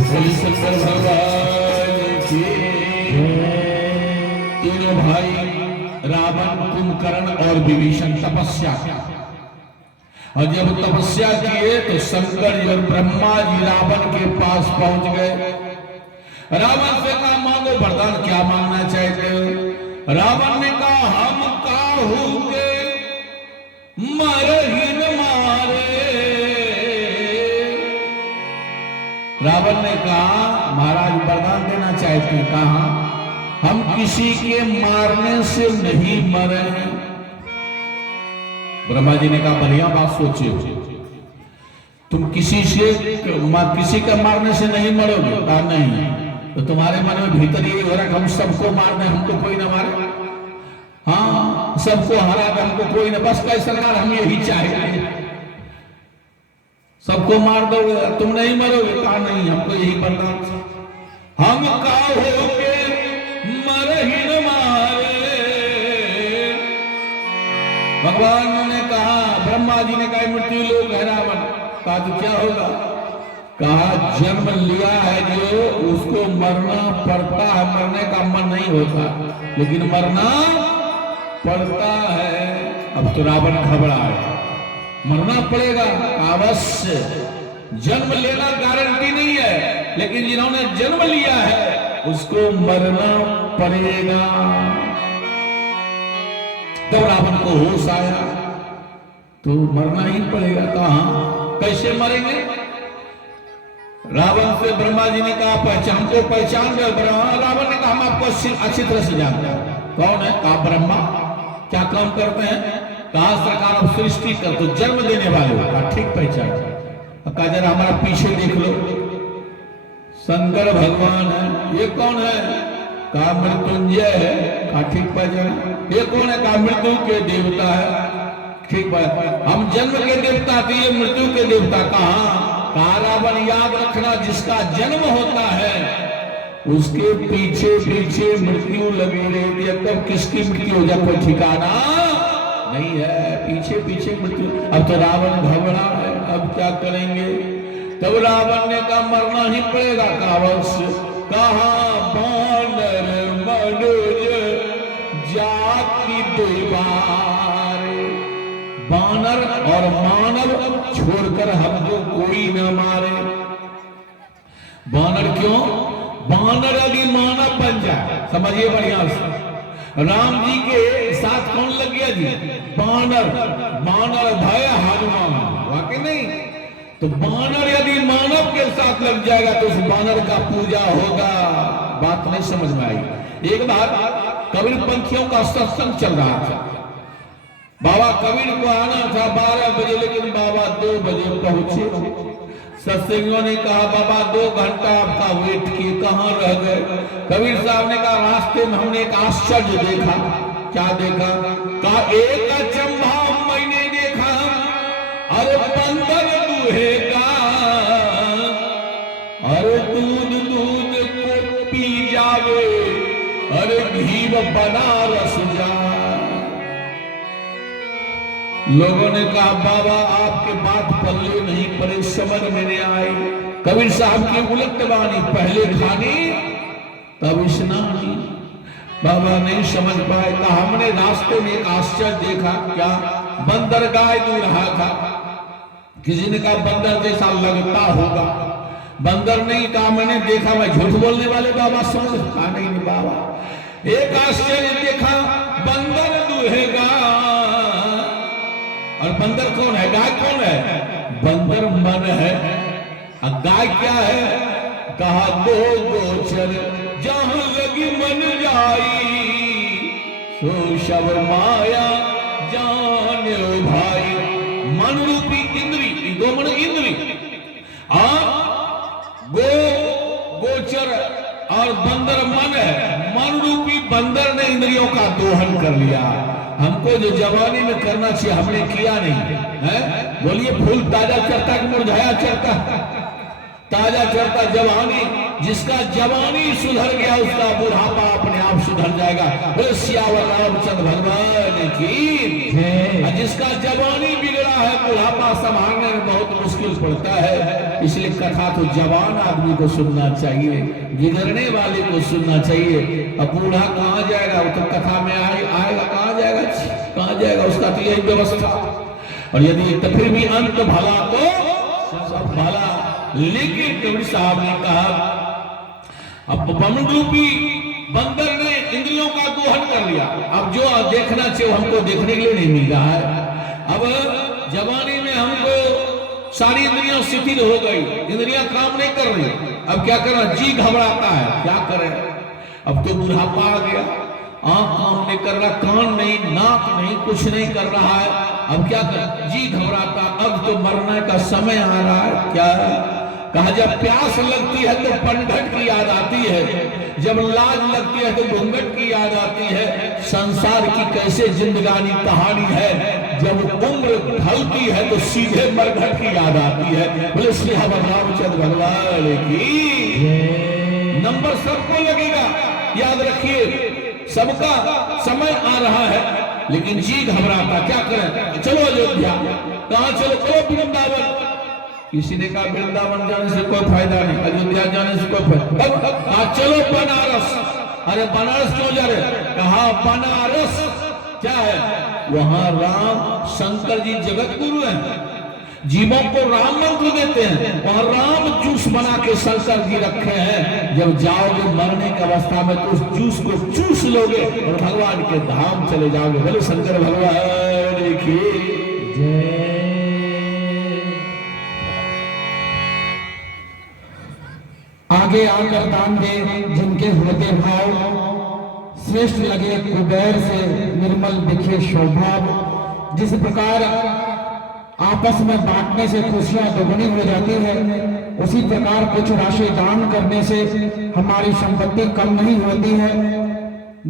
विष्णु शंकर भगवान की। तीनों भाई रावण, कुंभकर्ण और विभीषण तपस्या, और जब तपस्या किए तो शंकर जी और ब्रह्मा जी रावण के पास पहुंच गए। रावण से कहा मांगो वरदान, क्या मांगना चाहते हो? रावण ने कहा हम काहू के मरहीन मारे। रावण ने कहा महाराज वरदान देना चाहते हैं। कहा हम किसी के मारने से नहीं मरे हैं। ब्रह्मा जी ने कहा बढ़िया बात सोचे, तुम किसी का मारने से नहीं मरोगे? कहा नहीं। तो तुम्हारे मन में भीतर ये हो रहा है हम सबको मार दें, हमको कोई ना मारे। हाँ, सबको हरा दे, हमको कोई ना, बस कई सरकार हम यही चाहेंगे, सबको मार दोगे, तुम नहीं मरोगे? कहा नहीं, हमको यही वरदान। हम काहो के मरहीन मारे। भगवान ने कहा, ब्रह्मा जी ने कहा मृत्यु लोक है रावण। कहा तो क्या होगा? कहा जन्म लिया है जो, उसको मरना पड़ता है। मरने का मन नहीं होता लेकिन मरना पड़ता है। अब तो रावण घबरा है, मरना पड़ेगा अवश्य। जन्म लेना गारंटी नहीं है, लेकिन जिन्होंने जन्म लिया है उसको मरना पड़ेगा। तो रावण को होश आया तो मरना ही पड़ेगा। कहां कैसे मरेंगे? रावण से ब्रह्मा जी ने कहा पहचान को पहचान गए। रावण ने कहा हम आपको अच्छी तरह से जानते हैं। कौन है? कहा ब्रह्मा। क्या काम करते हैं? कहा सरकार अब सृष्टि कर तो जन्म देने वाले हो। कहा ठीक पहचान। कहा जरा हमारा पीछे देख लो, शंकर भगवान है। ये कौन है? कहा मृत्युंजय है। कहा ठीक पहचान। ये कौन है? कहा मृत्यु के देवता है। ठीक बात, हम जन्म के देवता थे, ये मृत्यु के देवता। कहा रावण याद रखना, जिसका जन्म होता है उसके पीछे पीछे मृत्यु लगी रही थी। अब कब किसकी मृत्यु हो जाए कोई ठिकाना नहीं है, पीछे पीछे मृत्यु। अब तो रावण घबरा है, अब क्या करेंगे? तब रावण ने कहा मरना ही पड़ेगा। कावस कहा बानर मनुज जाति दुर्बार, बानर और मानव छोड़कर हमको कोई न मारे। बानर क्यों? बानर यदि मानव बन जाए, समझिए बढ़िया से, राम जी के साथ कौन लग गया जी? बानर। बानर भय हनुमान, वाकई नहीं? तो बानर यदि मानव के साथ लग जाएगा तो उस बानर का पूजा होगा। बात नहीं समझ में आई। एक बार कबीर पंथियों का सत्संग चल रहा था। बाबा कबीर को आना था 12 बजे, लेकिन बाबा 2 बजे पहुंचे। सत्संगियों ने कहा बाबा 2 घंटा आपका वेट किए, कहाँ रह गए? कबीर साहब ने कहा रास्ते में हमने एक आश्चर्य देखा। क्या देखा? कहा एक अचंभा मैंने देखा, अरे बंदर दूहेगा, अरे दूध दूध को पी जावे, अरे घी बनारस जा। लोगों ने कहा बाबा आपके बात पल्ले नहीं पड़े, समझ में नहीं आई। कबीर साहब की उलट बानी, पहले खानी तब स्नानी। बाबा नहीं समझ पाए। कहा हमने रास्ते में एक आश्चर्य देखा। क्या? बंदर गाय दूह रहा था। किसी ने कहा बंदर जैसा लगता होगा। बंदर नहीं कहा मैंने देखा। मैं झूठ बोलने वाले बाबा समझ? कहा नहीं बाबा एक आश्चर्य देखा, बंदर दूहेगा। और बंदर कौन है? गाय कौन है? बंदर मन है। और गाय क्या है? कहा 2 गोचर जहां लगी मन जाई, सो शब माया जान भाई। मन रूपी इंद्री, गो मन इंद्री, गोचर और बंदर मन है। मन रूपी बंदर ने इंद्रियों का दोहन कर लिया। हमको जो जवानी में करना चाहिए हमने किया नहीं है। बोलिए फूल ताजा चढ़ता कि मुरझाया चढ़ता? ताजा चढ़ता जवानी। जिसका जवानी सुधर गया उसका बुढ़ापा अपने आप सुधर जाएगा। बोले सियावर रामचंद्र भगवान की। जिसका जवानी बिगड़ा है बुढ़ापा संभालने में बहुत मुश्किल पड़ता है। इसलिए कथा तो जवान आदमी को सुनना चाहिए, बिगड़ने वाले को सुनना चाहिए। अब बूढ़ा कहाँ जाएगा? वो तो कथा में आएगा, कहाँ जाएगा? कहाँ जाएगा? उसका तो यही व्यवस्था। और यदि तो फिर भी अंत भला तो सब भला। लेकिन कबीर साहब ने कहा अब बमन रूपी बंदर ने इंद्रियों का दोहन कर लिया। अब जो देखना चाहिए हमको देखने के लिए नहीं मिल रहा है। अब जवानी में हमको सारी इंद्रियां शिथिल हो गई, इंद्रियां काम नहीं कर रही। अब क्या करना? जी घबराता है, क्या करें? अब तो बुढ़ापा आ गया, आंख काम नहीं कर रहा, कान नहीं, नाक नहीं, कुछ नहीं कर रहा है। अब क्या कर? जी घबराता। अब तो मरने का समय आ रहा है। क्या कहा? जब प्यास लगती है तो पनघट की याद आती है, जब लाज लगती है तो घूंघट की याद आती है। संसार की कैसे जिंदगानी कहानी है, जब उम्र ढलती है तो सीधे मरघट की याद आती है। बोले श्री रामचंद्र भगवान की। नंबर सबको लगेगा, याद रखिए सबका समय आ रहा है, लेकिन जी घबराता। क्या करें? चलो अयोध्या। कहाँ चलो? चलो वृंदावन। किसी ने कहा वृंदावन जाने से कोई फायदा नहीं, अयोध्या जाने से कोई फायदा। चलो बनारस। अरे बनारस क्यों जा रहे? कहा बनारस क्या है? वहां राम शंकर जी जगत गुरु हैं, जीवों को राम मंत्र देते हैं। वहां राम जूस बना के शंकर जी रखे हैं। जब जाओगे मरने की अवस्था में तो उस जूस को चूस लोगे और भगवान के धाम चले जाओगे। बोले शंकर भगवान की जय। आगे आकर दान दे जिनके हृदय भाव, श्रेष्ठ लगे कुबेर से निर्मल दिखे स्वभाव। जिस प्रकार आपस में बांटने से खुशियां दोगुनी हो जाती है, उसी प्रकार कुछ राशि दान करने से हमारी संपत्ति कम नहीं होती है।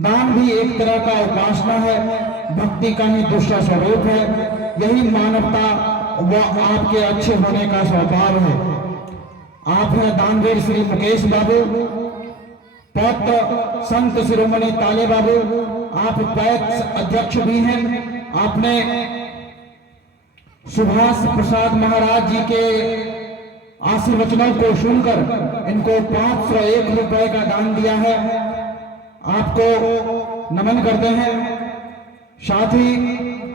दान भी एक तरह का उपासना है, भक्ति का ही दूसरा स्वरूप है। यही मानवता व आपके अच्छे होने का स्वभाव है। आप हैं दानवीर श्री मुकेश बाबू। पौत्र संत शिरोमणि ताले बाबू, आप पैक्स अध्यक्ष भी हैं। आपने सुभाष प्रसाद महाराज जी के आशीर्वचनों को सुनकर इनको 501 रुपए का दान दिया है। आपको नमन करते हैं। साथ ही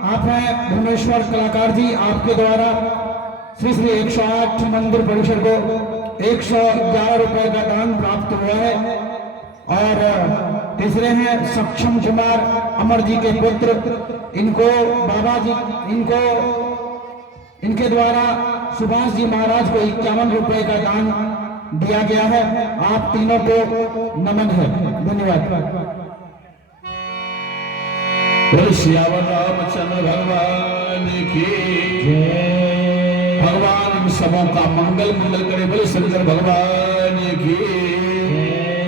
आप हैं भुवनेश्वर कलाकार जी, आपके द्वारा श्री श्री 108 मंदिर परिसर को 111 रुपए का दान प्राप्त हुआ है। और तीसरे हैं सक्षम कुमार अमर जी के पुत्र, इनको बाबा जी, इनके द्वारा सुभाष जी महाराज को 51 रुपए का दान दिया गया है। आप तीनों को नमन है। धन्यवाद। बोल सियावर रामचंद्र भगवान की जय। भगवान इन सबों का मंगल मंगल करे। बोले शंकर भगवान की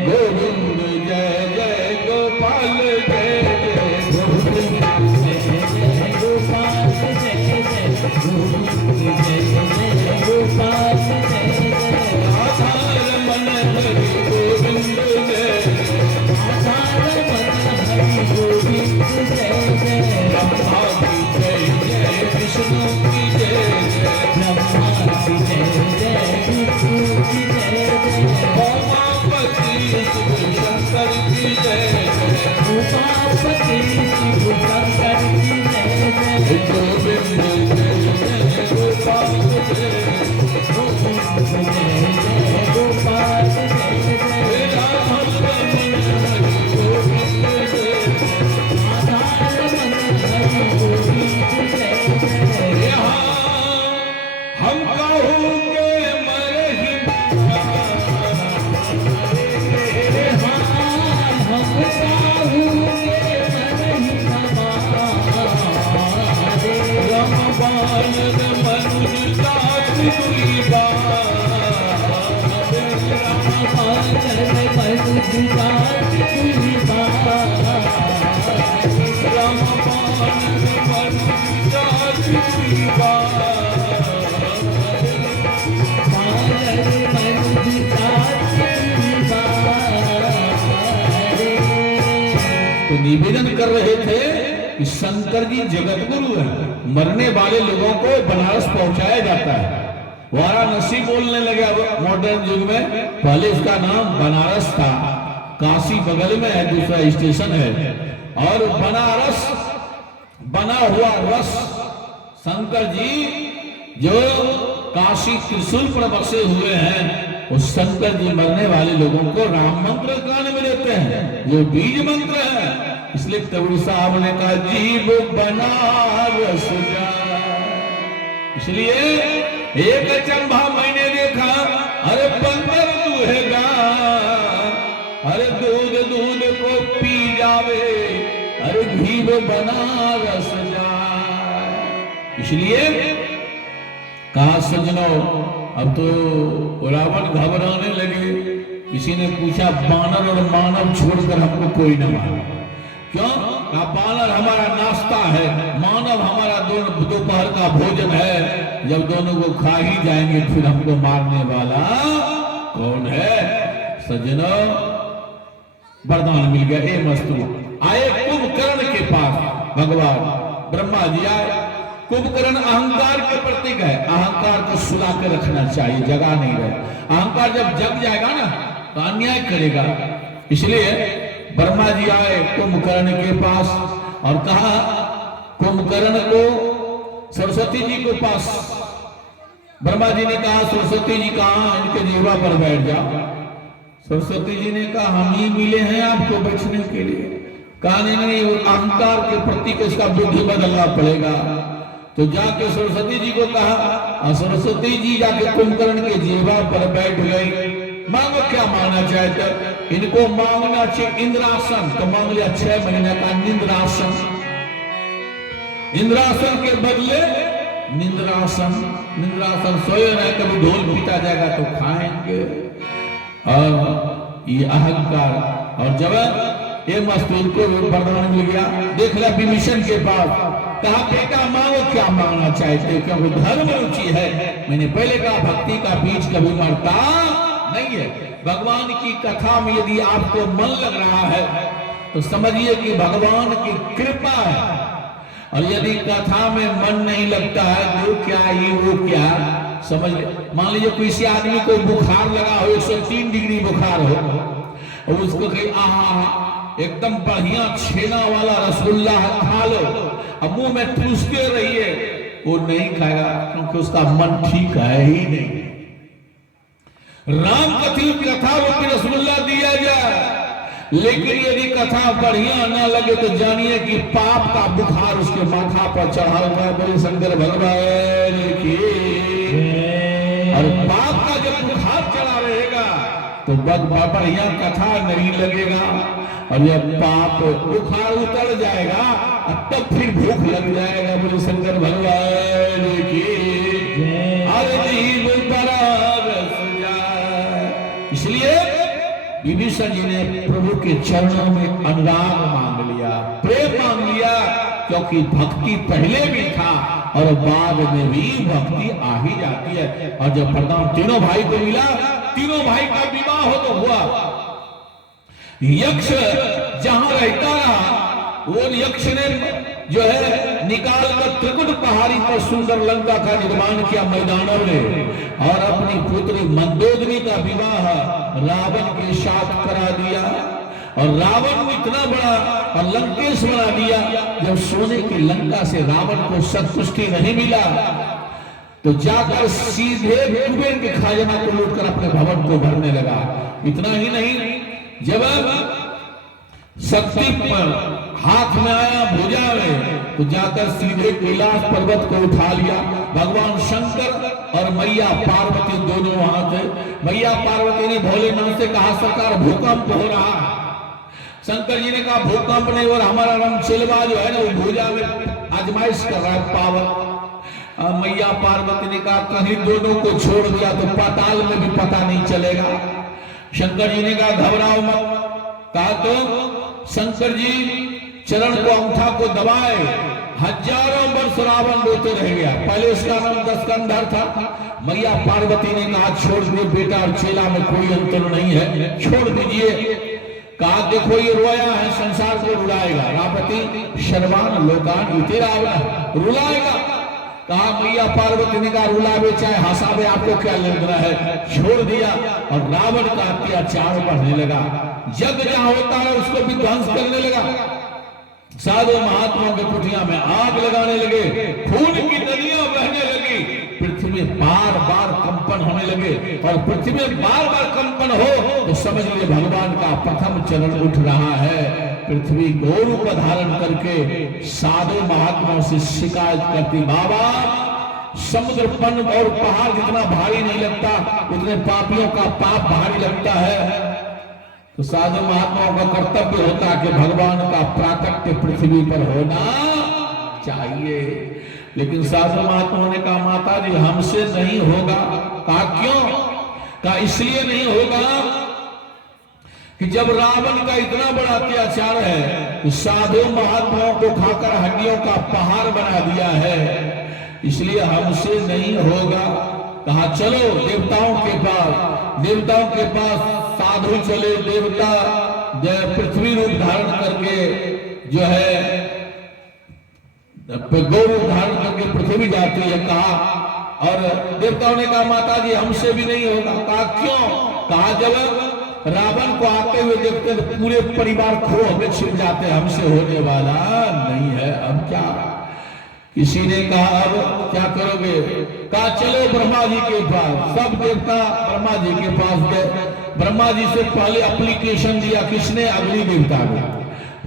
गोविंद जय जय गोपाल जय जय गोविंद जय जय गोपाल जय जय गोविंद जय जय गोपाल जय जय आधार मन हरि गोविंद जय आधार मन हरि गोविंद जय जय ब्रह्मा की जय जय विष्णु की जय जय ब्रह्मा की जय जय विष्णु की जय जय उमापति शिव शंकर की जय जय उमापति शिव शंकर की जय जय गोविंद जय जय गोपाल जय गोविंद जय जय गोपाल जय जय राधा रमण हरि गोविंद जय आधार मन हरि गोविंद जय जय यहाँ हम कहोगे मरहि रमबान मनुज जात दुई रमबान मनुज जात दुई तो निवेदन कर रहे थे कि शंकर जी जगत गुरु है। मरने वाले लोगों को बनारस पहुंचाया जाता है। वाराणसी बोलने लगे अब मॉडर्न युग में। पहले इसका नाम बनारस था। काशी बगल में है, दूसरा स्टेशन है। और बनारस बना हुआ रस शंकर जी जो काशी त्रिशूल पर बसे हुए हैं, उस शंकर जी मरने वाले लोगों को राम मंत्र गाने में देते हैं, जो बीज मंत्र है। इसलिए कबीर साहब ने कहा जीव बनारस जाए। इसलिए एक चंबा मैंने देखा, अरे बंदर दूहेगा, अरे दूध दूध को पी जावे, अरे घी बनारस जाए। इसलिए कहा सजनों, अब तो रावण घबराने लगे। किसी ने पूछा बानर और मानव छोड़कर हमको कोई न माने। क्यों? कहा बानर हमारा नाश्ता है, मानव हमारा दोपहर का भोजन है। जब दोनों को खा ही जाएंगे फिर हमको मारने वाला कौन है? सजनों वरदान मिल गया। ए मस्तू आए कुंभकर्ण के पास। भगवान ब्रह्मा जी आए। कुंभकर्ण अहंकार के प्रतीक है। अहंकार को सुला के रखना चाहिए, जगा नहीं रहे। अहंकार जब जग जाएगा ना तो अन्याय करेगा। इसलिए ब्रह्मा जी आए कुंभकर्ण के पास और कहा कुंभकर्ण को सरस्वती जी के पास। ब्रह्मा जी ने कहा सरस्वती जी कहाँ? इनके जीवा पर बैठ जाओ। सरस्वती जी ने कहा हम ही मिले हैं आपको बैठने के लिए। कहा नहीं, अहंकार के प्रतीक इसका बुद्धि बदलना पड़ेगा। तो जाके सरस्वती जी को कहा और सरस्वती जी जाके कुंभकर्ण के जीवा पर बैठ गई। मांगो क्या मांगना चाहते? इनको मांगना चाहिए इंद्रासन। तो मांग लिया 6 महीने का निंद्रासन। इंद्रासन के बदले निंद्रासन। निंद्रासन सोए रहे, कभी ढोल पीटा जाएगा तो खाएंगे। और ये अहंकार। और जब ये मस्तूर को वरदान मिल गया। देख लिया विभीषण के पास। कहा बेटा मांगो क्या मांगना चाहते हो? क्योंकि धर्म रुचि है। मैंने पहले कहा भक्ति का बीज कभी मरता नहीं है। भगवान की कथा में यदि आपको मन लग रहा है तो समझिए कि भगवान की कृपा है। और यदि कथा में मन नहीं लगता है, वो क्या ये वो क्या, समझ ले। मान लीजिए किसी आदमी को बुखार लगा हो, 103 डिग्री बुखार हो, और उसको कहीं आहा एकदम बढ़िया छेना वाला रसगुल्ला है, खा लो, अब मुंह में ठूसते रहिए, वो नहीं खाएगा क्योंकि उसका मन ठीक है ही नहीं। राम कथी कथा रूपी रसगुल्ला दिया जाए, लेकिन यदि कथा बढ़िया ना लगे तो जानिए कि पाप का बुखार उसके माथा पर चढ़ा हुआ है। बोले शंकर भगवान की। और पाप का जब बुखार चढ़ा रहेगा तो बढ़िया कथा नहीं लगेगा, और जब पाप बुखार उतर जाएगा तब फिर भूख लग जाएगा। बोले शंकर भगवान की। अरे जीव बराबर इसलिए विभीषण जी ने प्रभु के चरणों में अनुराग मांग लिया, प्रेम मांग लिया, क्योंकि भक्ति पहले भी था और बाद में भी भक्ति आ ही जाती है। और जब प्रणाम तीनों भाई को मिला, तीनों भाई का विवाह हो तो हुआ। यक्ष जहां रहता रहा, वो यक्ष ने जो है निकाल कर त्रिकुट पहाड़ी पर सुंदर लंका का निर्माण किया मैदानों में, और अपनी पुत्री मंदोदरी का विवाह रावण के साथ करा दिया। और रावण इतना बड़ा और लंकेश बना दिया, जब सोने की लंका से रावण को संतुष्टि नहीं मिला तो जाकर सीधे कुबेर के खजाना को लूटकर अपने भवन को भरने लगा। इतना ही नहीं, जब शक्ति पर हाथ में आया भुजा में, तो जाकर सीधे कैलाश पर्वत को उठा लिया। भगवान शंकर और मैया पार्वती दोनों वहां थे। मैया पार्वती ने भोलेनाथ से कहा, सरकार भूकंप हो रहा है। शंकर जी ने कहा भूकंप नहीं, और हमारा रमचिलवा जो है ना वो भुजा में आजमाइश कर रहा है पावर। मैया पार्वती ने कहा कहीं दोनों को छोड़ दिया तो पाताल में भी पता नहीं चलेगा। शंकर जी ने कहा घबराओ मत। कहा तो शंकर जी चरण को अंगूठा को दबाए, हजारों वर्ष रावण रोते रह गया। पहले उसका नाम दशकंधर था। मैया पार्वती ने कहा छोड़ दे बेटा, और चेला में कोई अंतर नहीं है, छोड़ दीजिए। कहा देखो ये रोया है, संसार को रुलाएगा। रापति शर्वान लोकान इति रावण, रुलाएगा। कहा मैया पार्वती ने कहा रुलावे चाहे हंसावे, आपको क्या लेना है, छोड़ दिया। और रावण का अत्याचार बढ़ने लगा। जग जहां होता है उसको भी ध्वंस करने लगा। साधु महात्माओं के कुटिया में आग लगाने लगे, खून की नदियां बहने लगी, पृथ्वी बार बार कंपन होने लगे। और पृथ्वी में बार बार कंपन हो तो समझ लीजिए भगवान का प्रथम चरण उठ रहा है। पृथ्वी गौ रूप धारण करके साधु महात्माओं से शिकायत करती, बाबा समुद्र पन और पहाड़ जितना भारी नहीं लगता, उतने पापियों का पाप भारी लगता है। तो साधु महात्माओं का कर्तव्य होता है कि भगवान का प्राकट्य पृथ्वी पर होना चाहिए। लेकिन साधु महात्माओं ने कहा माता जी हमसे नहीं होगा। कहा क्यों? कहा इसलिए नहीं होगा कि जब रावण का इतना बड़ा अत्याचार है तो साधु महात्माओं को खाकर हड्डियों का पहाड़ बना दिया है, इसलिए हमसे नहीं होगा। कहा चलो देवताओं के पास। देवताओं के पास साधु चले। देवता पृथ्वी रूप धारण करके जो है गौ रूप धारण करके पृथ्वी जाती है। कहा और देवताओं ने कहा माता जी हमसे भी नहीं होगा। कहा क्यों? कहा जब रावण को आते हुए देखते तो पूरे परिवार खो में छिप जाते, हमसे होने वाला नहीं है। अब क्या? किसी ने कहा अब क्या करोगे? कहा चलो ब्रह्मा जी के पास। सब देवता ब्रह्मा जी के पास गए। ब्रह्मा जी से पहले एप्लीकेशन दिया किसने? अग्नि देवता ने।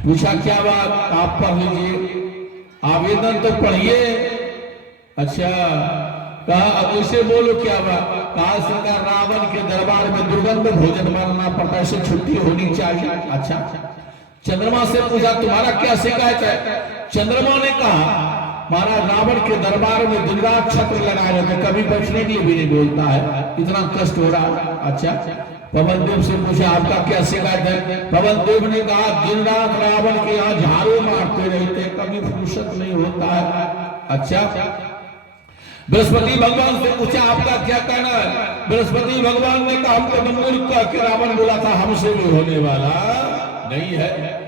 पूछा क्या बात? आप पढ़ लीजिए, आवेदन तो पढ़िए। अच्छा कहा अब उसे बोलो क्या बात? कहा सरकार रावण के दरबार में दुर्गंध भोजन मानना पड़ता है, इसे छुट्टी होनी चाहिए। अच्छा चंद्रमा से पूछा तुम्हारा क्या शिकायत है? चंद्रमा ने कहा महाराज रावण के दरबार में दिन रात छत्र लगाए रहते, कभी बैठने के लिए भी नहीं बोलता है, इतना कष्ट हो रहा है। अच्छा पवन देव से पूछा आपका क्या शिकायत है? पवन देव ने कहा दिन रात रावण के यहाँ झाड़ू मारते रहते, कभी फुर्सत नहीं होता है। अच्छा बृहस्पति भगवान से पूछा आपका क्या कहना है? बृहस्पति भगवान ने कहा हमको तो मूर्ख कह के रावण बोला था हमसे भी होने वाला नहीं है।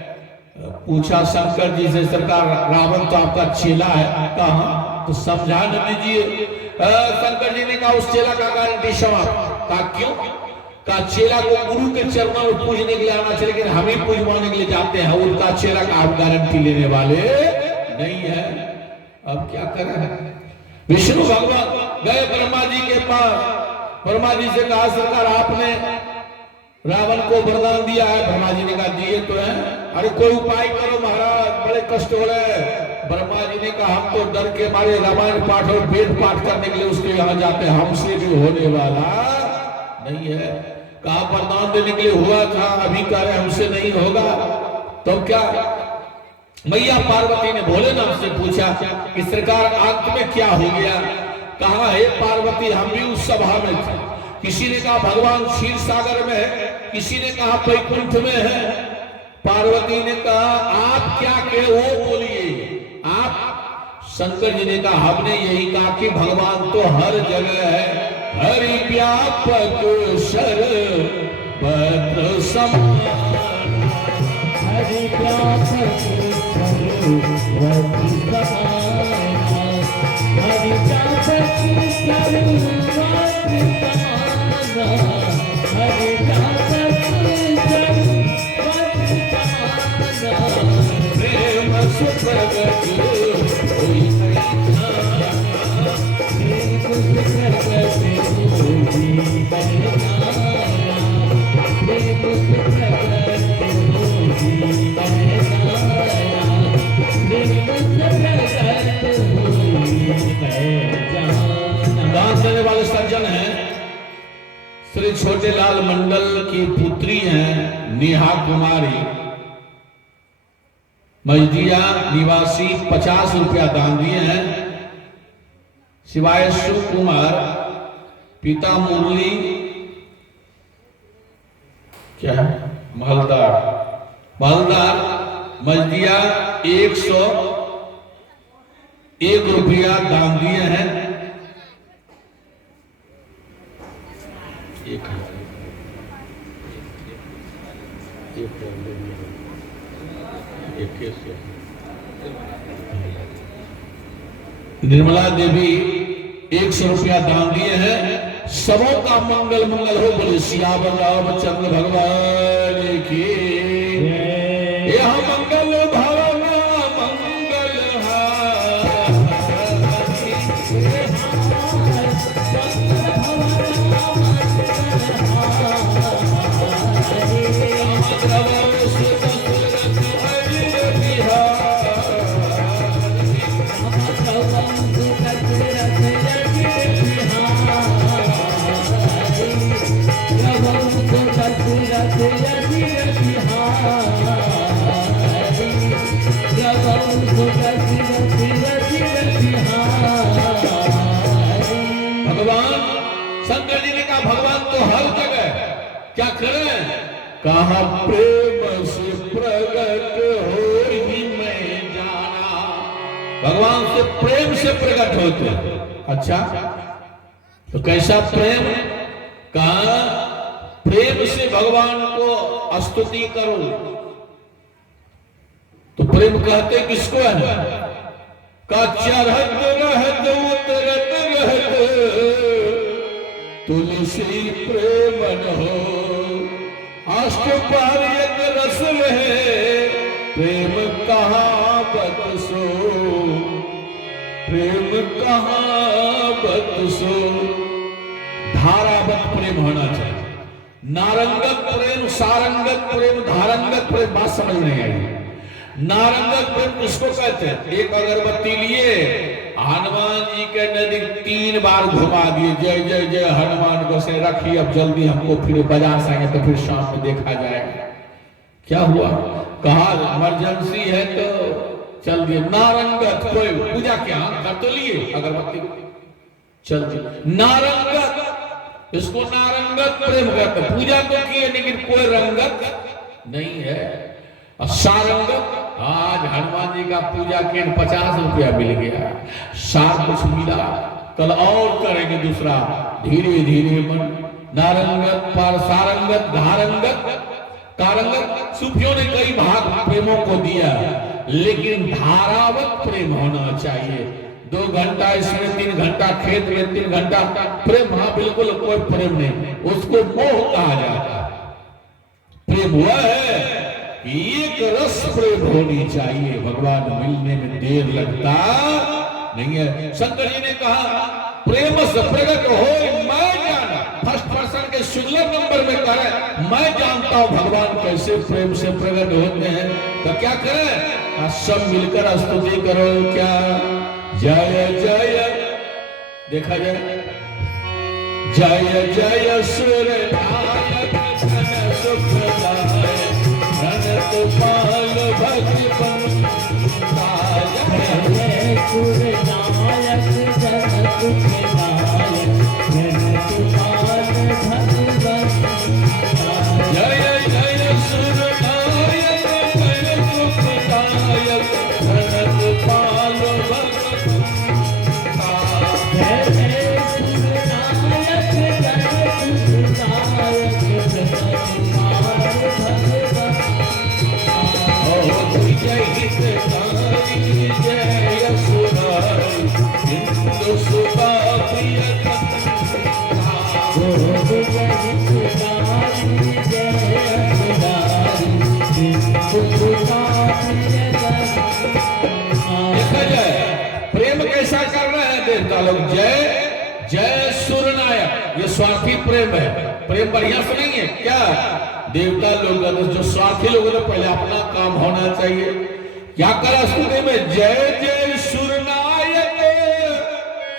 पूछा शंकर जी से सरकार रावण तो आपका चेला है, कहा तो समझा न दीजिए। शंकर जी ने कहा उस चेला का गारंटी समाप्त। कहा क्यों? का चेला को गुरु के चरणों में पूजने के लिए आना चाहिए, लेकिन हम ही पूजवाने के लिए जाते हैं, उनका चेला का आप गारंटी लेने वाले नहीं है। अब क्या करें? विष्णु भगवान गए ब्रह्मा जी के पास। ब्रह्मा जी से कहा सरकार आपने रावण को वरदान दिया है। ब्रह्मा जी ने कहा दिए तो है। अरे कोई उपाय करो महाराज, बड़े कष्ट हो रहे। ब्रह्मा जी ने कहा हम तो डर के मारे रामायण पाठ और वेद पाठ करने के लिए उसके यहाँ जाते हैं, हमसे भी होने वाला नहीं है। कहा वरदान देने के लिए हुआ था, अभी कह रहे हमसे नहीं होगा। तो क्या? मैया पार्वती ने भोलेनाथ से पूछा कि सरकार अंत में क्या हो गया? कहा हे पार्वती हम भी उस सभा में थे। किसी ने कहा भगवान क्षीर सागर में है, किसी ने कहा वैकुंठ में है। पार्वती ने कहा आप क्या कहे वो बोलिए आप। शंकर जी ने कहा हमने यही कहा कि भगवान तो हर जगह है, हरि व्यापक सर्वत्र समान। हरि व्यापक सर्वत्र समान। हरि व्यापक सर्वत्र समान। हरि व्यापक सर्वत्र समान। प्रेम से प्रगट होई कहिना। प्रेम से प्रगट होई कहिना। प्रेम से प्रगट होई कहिना। प्रेम से प्रगट होई कहिना। डांस करने वाले सज्जन हैं श्री छोटेलाल मंडल की पुत्री हैं नेहा कुमारी। मजदिया निवासी 50 रुपया दान दिए हैं। शिवाय शिव कुमार, पिता मुरली क्या है महलदार मजदिया 101 रुपया दान दिए हैं। निर्मला देवी 100 रुपया दान दिए हैं। सबों का मंगल मंगल हो, बोले सियावर रामचंद्र भगवान की। यह मंगल भवन मंगल भगवान शंकर जी ने कहा भगवान तो हर जगह, क्या करें? कहा प्रेम से प्रगट हो ही मैं जाना। भगवान से प्रेम से प्रकट होते। अच्छा तो कैसा प्रेम? कहा प्रेम से भगवान को स्तुति करो। तो प्रेम कहते किसको है? का चढ़त रहत उतरत रहत तुलसी प्रेमन हो। अष्टपार्यक रस है प्रेम कहावत सो। प्रेम कहावत सो। धारावत प्रेम होना चाहिए। नारंगत प्रेम, सारंगत प्रेम, धारंगत प्रेम। बात समझ नहीं आई। नारंगत प्रेम किसको कहते हैं? एक अगरबत्ती लिए हनुमान जी के नजदीक 3 बार घुमा दिए, जय जय जय हनुमान को से रखिए, अब जल्दी हमको फिर बाजार से आएंगे तो फिर शाम में देखा जाएगा। क्या हुआ? कहा इमरजेंसी है तो चल दिए। नारंगत कोई पूजा क्या कर तो लिए अगरबत्ती चल दिए। नारंगत, इसको नारंगत प्रेम कहते। पूजा तो किए लेकिन कोई रंगत नहीं है। और सारंगत, आज हनुमान जी का पूजा के 50 रुपया मिल गया, सार कुछ मिला कल और करेंगे दूसरा। धीरे धीरे मन नारंगत पार सारंगत धारंगत कारंगत। सूफियों ने कई भाग प्रेमों को दिया, लेकिन धारावत प्रेम होना चाहिए। 2 घंटा इसमें 3 घंटा खेत में 3 घंटा प्रेम, हाँ बिल्कुल कोई प्रेम नहीं, उसको मोह कहा जाता है। प्रेम वह है कि एक रस प्रेम होनी चाहिए। भगवान मिलने में देर लगता नहीं है। शंकर जी ने कहा प्रेम से प्रगट हो मैं जाना। फर्स्ट पर्सन के सिंगुलर नंबर में करें, मैं जानता हूं भगवान कैसे प्रेम से प्रकट होते हैं। तो क्या करें, सब मिलकर स्तुति करो। क्या जय जय, देखा जाए, जय जय सूर्यनायक धन सुखदाय धन पाल भगवन जय सूर्यनायक जन सुखदायक जन पाल भगवन। जय जय सूर्यनायक धन सुखदायक धन पाल भगवन। प्रेम कैसा कर रहे हैं देवता लोग। जय जय सूर्यनायक, ये स्वार्थी प्रेम है। प्रेम बढ़िया से नहीं है क्या। देवता लोग जो स्वार्थी लोग तो पहले अपना काम होना चाहिए। क्या करा स्तुति में, जय जय सूर्यनायक।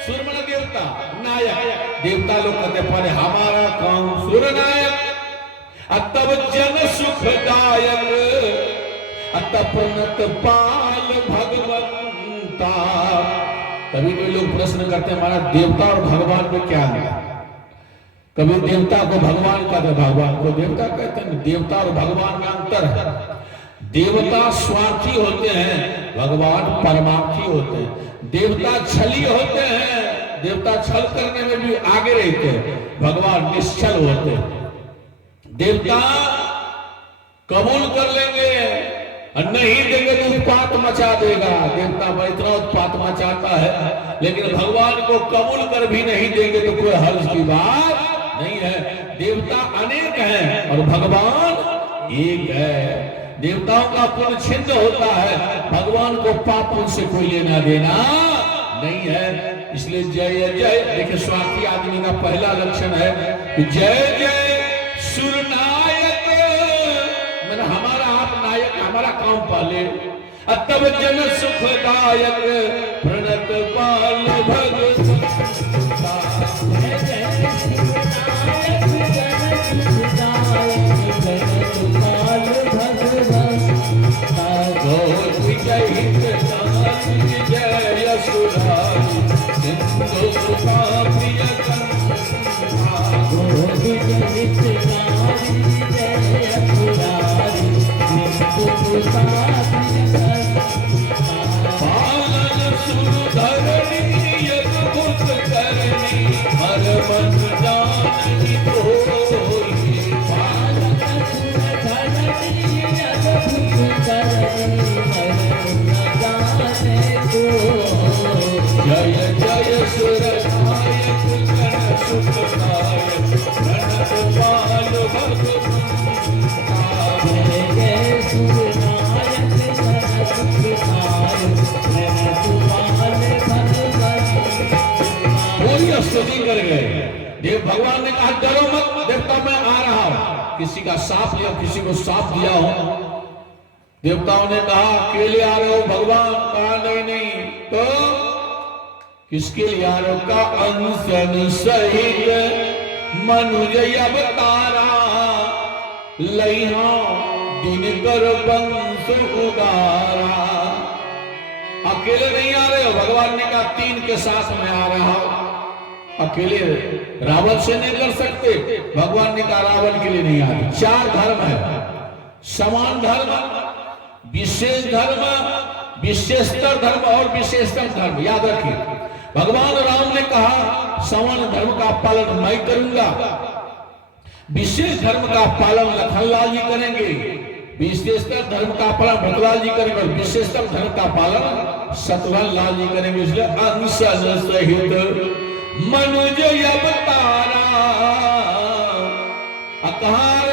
सूर्य माना देवता, नायक देवता लोग कहते पहले हमारा काम सूर्यनायक। तब जन सुखदायक प्रणत पाल भगवंता। कभी कोई लोग प्रश्न करते हैं हमारा देवता और भगवान में क्या है। कभी देवता को भगवान कहते हैं, भगवान को देवता कहते हैं। देवता और भगवान में अंतर है। देवता स्वार्थी होते हैं, भगवान परमार्थी होते हैं। देवता छली होते हैं, देवता छल करने में भी आगे रहते हैं, भगवान निश्चल होते हैं। देवता कबूल कर लेंगे और नहीं देंगे तो उत्पात मचा देगा। देवता में इतना उत्पात मचाता है, लेकिन भगवान को कबूल कर भी नहीं देंगे तो कोई हर्ज की बात नहीं है। देवता अनेक हैं और भगवान एक है। देवताओं का पुण्य छिन्न होता है, भगवान को पाप पुण्य से कोई लेना देना नहीं है। इसलिए जय जय, देखिए स्वार्थी आदमी का पहला लक्षण है कि जय जय सूर्यनायक। मैंने हमारा आप नायक, हमारा काम पाले। तब जन सुखदायक प्रणत पाल भगवंता। जय सुरारी सिंधु सुधा प्रिय पालन सुधरणी अद्भुत करनी हर मन जाननी कोई। पालन सुधरणी अद्भुत करनी हर मन जाने कोई। जय जय सूर्यनायक गण सुखदायक प्रणत पाल भगवंता। जय जय सूर्यनायक जन सुखदायक प्रणत पाल भगवंता। पूरी स्तुति कर गए। देव भगवान ने कहा डरो मत, देवता मैं आ रहा हूं। किसी का साफ लिया, किसी को साफ दिया हो। देवताओं ने कहा अकेले आ रहे हो भगवान, कहा नहीं नहीं। तो किसके लिए आ रहे हो, का अंशन सहित मनुज अवतारा लइहा दिनकर वंश उदारा। अकेले नहीं आ रहे हो, भगवान ने कहा 3 के साथ मैं आ रहा हूं। अकेले रावण से नहीं कर सकते, भगवान ने कहा रावण के लिए नहीं आ रहे। 4 धर्म है, समान धर्म, विशेष धर्म विशेषतर धर्म और विशेषतम धर्म याद रखिए। भगवान राम ने कहा सवर्ण धर्म का पालन मैं करूंगा, विशेष धर्म का पालन लखनलाल जी करेंगे, विशेषतर धर्म का पालन भरतलाल जी करेंगे और विशेषतम धर्म का पालन शत्रुघ्न लाल जी करेंगे। इसलिए अंश सहित मनुज अवतारा अकार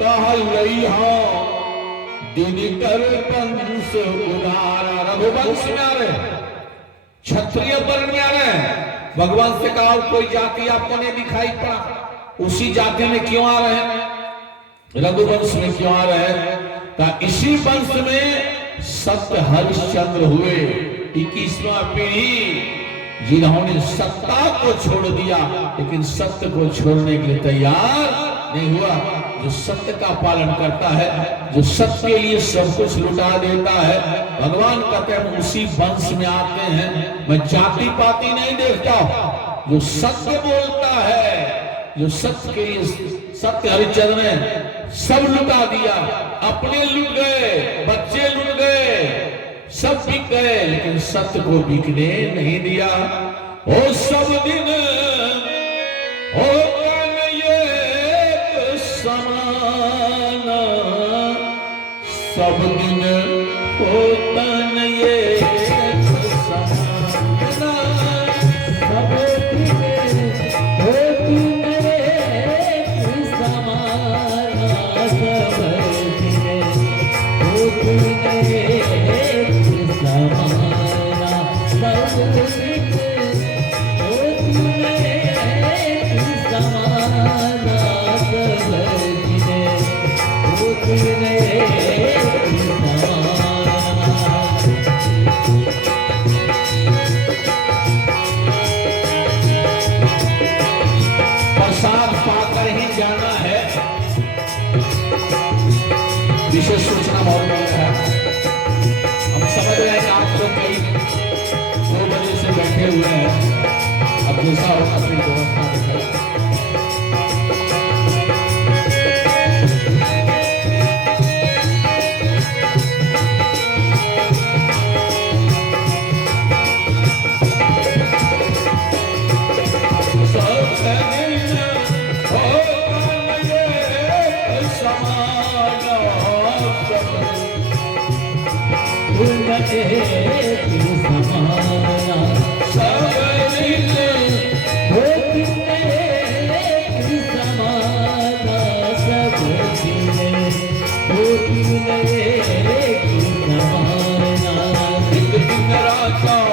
कहल दिनकर वंश उदारा। रघुवंश में आ रहे, क्षत्रिय वर्ण में आ रहे। भगवान से कहा कोई जाति आपको नहीं दिखाई पड़ा, उसी जाति में क्यों आ रहे हैं, रघुवंश में क्यों आ रहे हैं? इसी वंश में सत्य हरिश्चंद्र हुए, 21वां पीढ़ी जिन्होंने सत्ता को छोड़ दिया लेकिन सत्य को छोड़ने के लिए तैयार नहीं हुआ। जो सत्य का पालन करता है, जो सत्य के लिए सब कुछ लुटा देता है, भगवान कहते हैं उसी वंश में आते हैं। मैं जाति पाति नहीं देखता, जो सत्य बोलता है, जो सत्य के लिए, सत्य हरिश्चंद्र ने सब लुटा दिया, अपने लुट गए, बच्चे लुट गए, सब बिक गए, लेकिन सत्य को बिकने नहीं दिया। ओ सब दिन हो समान, सब दिन होता ये समान, सब दिन होती नहीं समान, सब दिन होती नहीं समान, सब दिन होती नहीं समान, सब दिन होती नहीं प्रसाद पाकर ही जाना है। विशेष सूचना बहुत मिल रहा है। हम समझ रहे हैं कि आप लोग कई 2 बजे से बैठे हुए हैं, अब जैसा होगा अपनी व्यवस्था दिखाएं।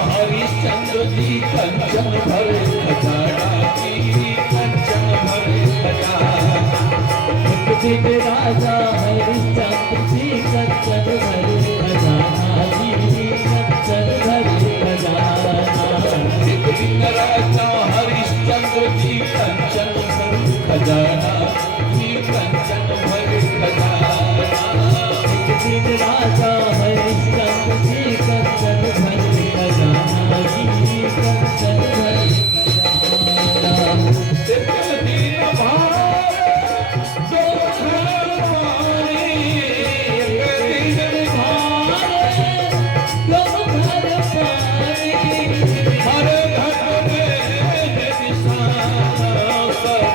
हरिश्चंद्र जी कंचन भरे खजाना जी, कंचन भरे खजाना। राजा हरिश्चंद्र जी कंचन भरे खजाना जी, कंचन भरे खजाना। एक दिन राजा हरिश्चंद्र जी कंचन भरे खजाना जी, कंचन भरे खजाना। एक दिन राजा हरिश्चंद्र जी कंचन भरे खजाना जी, कंचन भरे खजाना। एक दिन भार दो घर पानी, एक दिन भार दो घर पानी, हर घट में निशाना सब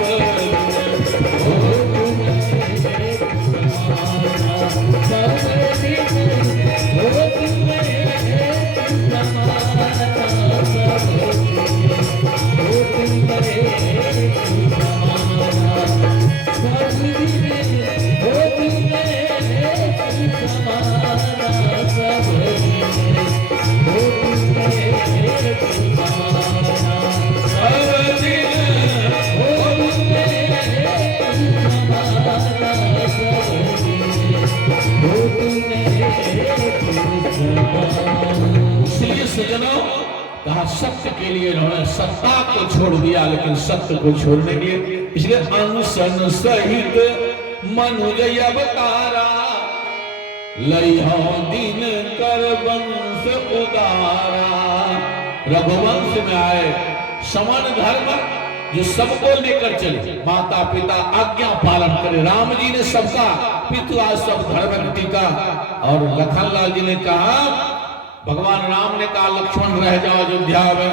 इसलिए सज्जनों कहा सत्य के लिए इन्होंने सत्ता को छोड़ दिया लेकिन सत्य को छोड़ने के लिए, इसलिए अनशन सहित मनुज अवतारा लइहो दिन कर वंश उदारा। रघुवंश में आए समान धर्म जो सबको लेकर चले, माता पिता आज्ञा पालन करे। राम जी ने सबका पितृ सब धर्म टीका और लखनलाल जी ने कहा भगवान राम ने कहा लक्ष्मण रह जाओ अयोध्या में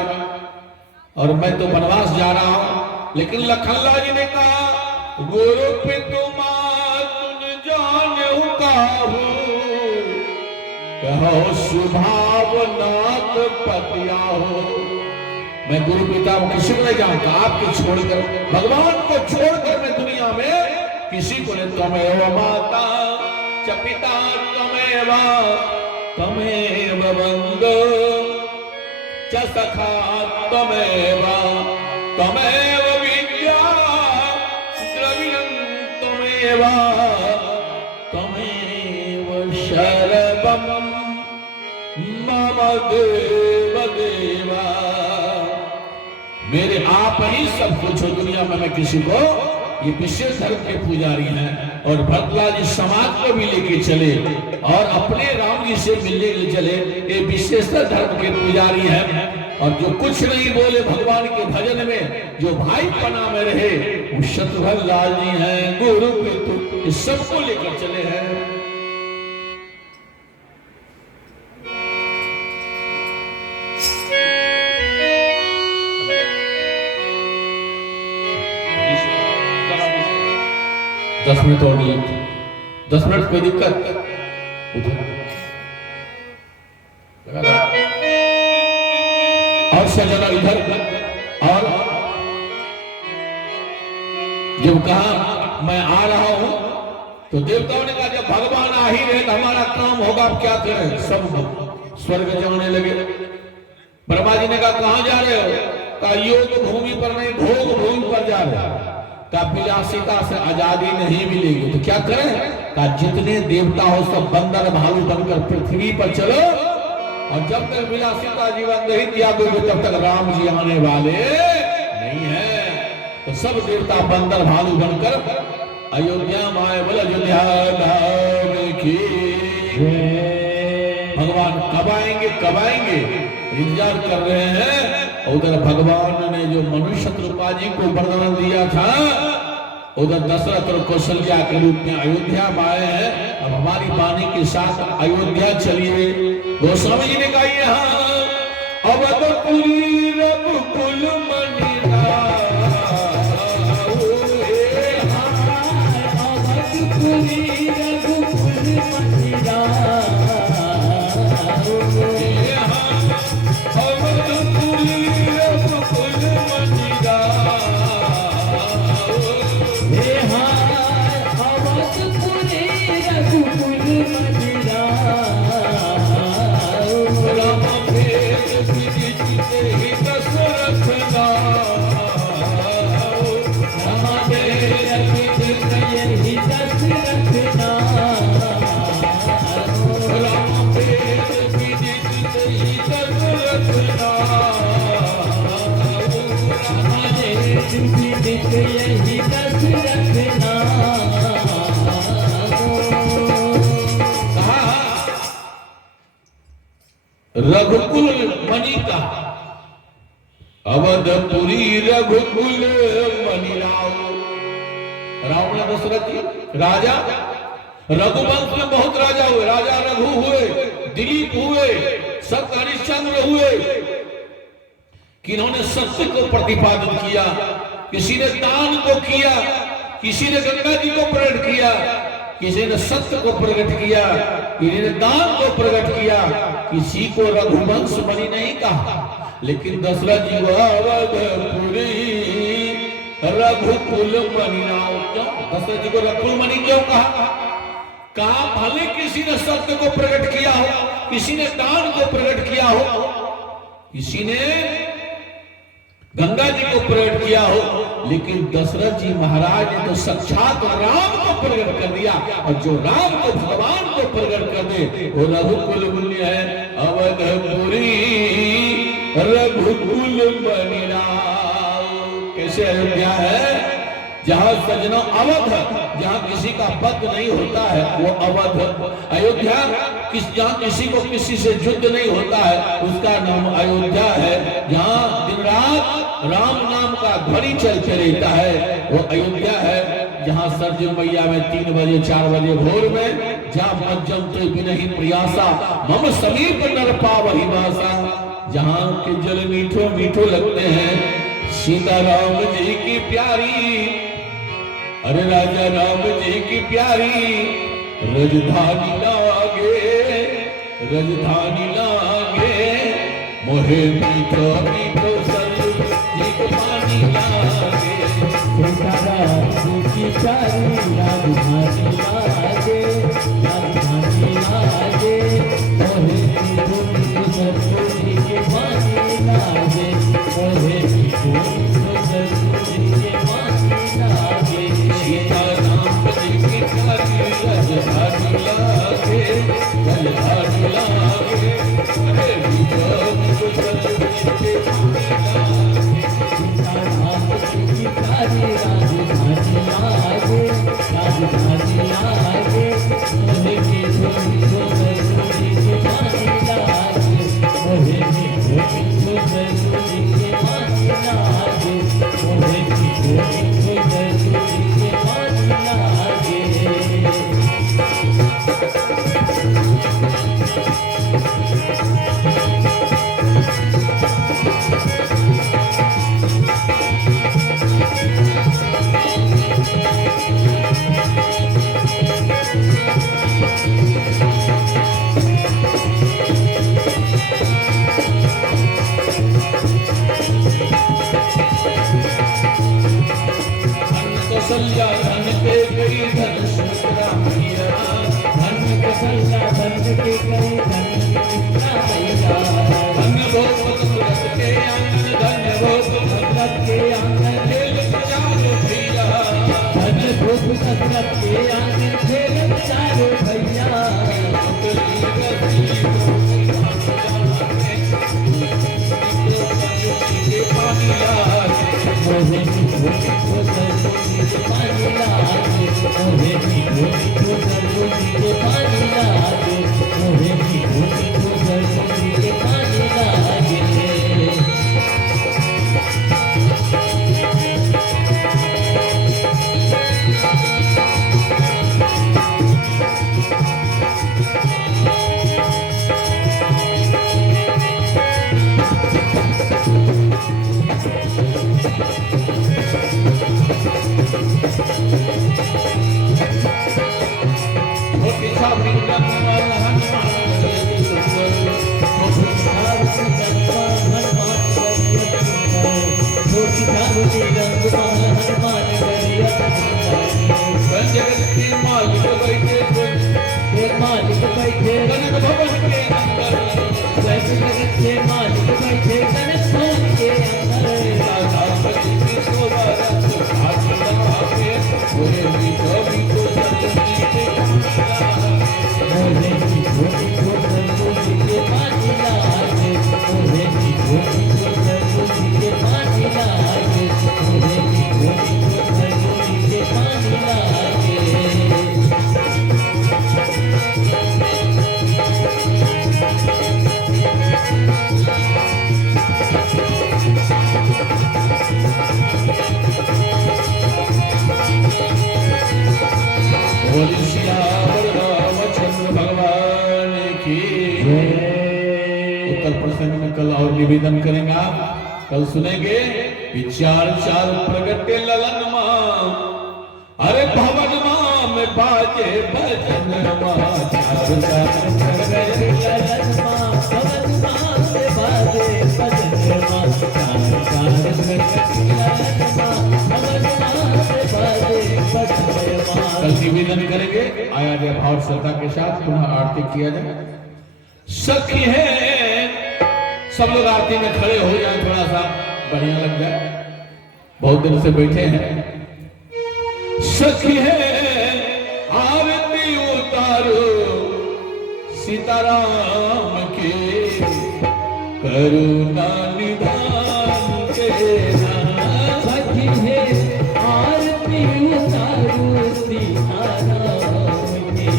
और मैं तो वनवास जा रहा हूं। लेकिन लखनलाल जी ने कहा गुरु पितुमा तुम जाने काहू कहो स्वभाव नाथ पतिया हो। मैं गुरु पिता किसी को नहीं जानता, आपको छोड़कर भगवान को छोड़कर मैं दुनिया में किसी को नहीं। त्वमेव माता च पिता त्वमेव बंधु च सखा त्वमेव विद्या द्रविणं त्वमेव शर्वं मम देव देवा। मेरे आप ही सब कुछ हो दुनिया में, मैं किसी को। ये विशेष धर्म के पुजारी हैं और भरतलाल जी समाज को भी लेके चले और अपने राम जी से मिलने के चले। ये विशेष धर्म के पुजारी हैं और जो कुछ नहीं बोले भगवान के भजन में, जो भाई पना में रहे, वो शत्रुघ्न लाल जी हैं, गुरु पितु, इस सबको लेकर चले हैं। दस मिनट और नहीं, 10 मिनट कोई दिक्कत और सजना इधर। और जब कहा मैं आ रहा हूं तो देवताओं ने कहा जब भगवान आ ही रहे तो हमारा काम होगा, अब क्या करें। सब स्वर्ग जाने लगे। ब्रह्मा जी ने कहा कहां जा रहे हो? कहा योग भूमि पर नहीं, भोग भूमि पर जा रहे हो। का विलासिता से आजादी नहीं मिलेगी तो क्या करें? का जितने देवता हो सब बंदर भालू बनकर पृथ्वी पर चलो और जब तक विलासिता जीवन नहीं त्यागोगे तब तक राम जी आने वाले नहीं है। तो सब देवता बंदर भालू बनकर अयोध्या में आए। बोले अयोध्या धाम की भगवान कब आएंगे कब आएंगे, इंतजार कर रहे हैं। उधर भगवान ने जो मनुष्य रूपा जी को वरदान दिया था, उधर दशरथ और कौशल्या के रूप में अयोध्या में आए हैं। अब हमारी वाणी के साथ अयोध्या चलिए। गोस्वामी जी ने कहा यहाँ अवधपुरी रघुकुल मणिरा, अवधपुरी रघुकुल मणिरा, रघुकुल मणि का अवधपुरी रघुकुल मणि राव। रावण दशरथ जी राजा, रघुवंश में बहुत राजा हुए। राजा रघु हुए, दिलीप हुए, सब हरिश्चंद्र हुए। किन्होंने सत्य को प्रतिपादित किया, किसी ने दान को किया, किसी ने गंगा जी को प्रकट किया, किसी ने सत्य को प्रकट किया, किसी ने दान को प्रकट किया, किसी को रघुवंश मणि नहीं कहा। लेकिन दशरथ जी को अवधपुरी रघुकुल मणि राव। क्यों दशरथ जी को रघुकुल मणि क्यों कहा? भले किसी ने सत्य को प्रकट किया हो, किसी ने दान को प्रकट किया हो, किसी ने गंगा जी को प्रकट किया हो, लेकिन दशरथ जी महाराज ने तो साक्षात राम को प्रकट कर दिया। और जो राम को भगवान को प्रकट कर दे वो रघुकुल मूल्य है। अवधपुरी रघुकुल मणि राव। कैसे अयोध्या है? जहां सजनों अवध, जहां किसी का वध नहीं होता है वो अवध। अयोध्या जहां किसी को किसी से युद्ध नहीं होता है उसका नाम अयोध्या है। जहां दिन रात राम नाम का ध्वनि चलते रहता है वो अयोध्या है। जहां सरजू मैया में 3 बजे 4 बजे भोर में जा मज्जम तो बिनहि प्रयासा मम समीप नर पावहि वासा, जहां के जल मीठो मीठो लगते हैं सीता राम जी की प्यारी, अरे राजा राम जी की प्यारी रजधानी लागे, रजधानी लागे मोहे मीठो मीठो सरजू जी को पानी लागे। सीताराम की प्यारी राजधानी लागे, राजधानी लागे मोहे मीठो मीठो सरजू जी के पानी लागे, मोहे मीठो मीठो सरजू जी के पानी लागे। सीता राम जी की प्यारी रजधानी लागे, रजधानी लागे अरे मीठो मीठो सरजू जी के पानी लागे। सीताराम की प्यारी राजधानी लागे, राजधानी लागे मोहे मीठो मीठो सरजू जी के पानी लागे, मोहे मीठो मीठो सरजू जी के पानी लागे, मोहे मीठो मीठो सरजू जी के पानी लागे। कौशल्या धन पे गई धन सुतरा मैया, धन कौशल्या धन के कई धन सुतरा मैया, धन भोग सूरत के आंगन, धन भोग भद्रक के आंगन खेल बजाओ भैया, धन भोग भद्रक के आंगन खेल चारो भैया। मोहे मीठो मीठो सरजू जी के पानी लागे, मोहे मीठो मीठो सरजू जी के पानी लागे, मोहे मीठो मीठो सरजू जी के पानी लागे। मालिक बैठे कनक भवन के अंदर, वैसे जगत के मालिक बैठे कनक भवन के अंदर। राधा पति की शोभा रथ हाथ लगावे, मोहे मीठो मीठो सरजू जी के पानी लागे। मोहे मीठो मीठो सरजू जी के पानी लागे, मोहे मीठो मीठो सरजू जी के पानी लागे, मोहे मीठो मीठो सरजू जी के पानी लागे। बोली सियावर रामचंद्र भगवान की। उत्तर प्रसंग में कल और निवेदन करेंगे आप, कल सुनेंगे कि चार चार प्रगटे ललन मां, अरे भवन मां में बाजे भजन मां, चार चार प्रगटे ललन मां भवन मां से बाजे भजन मां, चार चार प्रगटे ललन मां भवन मां से बाजे भजन मां। कल निवेदन करेंगे, आया जाए भाव श्रद्धा के साथ पुनः आरती किया जाए। सखी है, सब लोग आरती में खड़े हो जाए, थोड़ा सा बढ़िया लग जाए, बहुत दिन से बैठे हैं। सखी है आरती उतारो सीताराम के, करुणा निधान के नाम। सखी है आरती उतारो सीताराम के,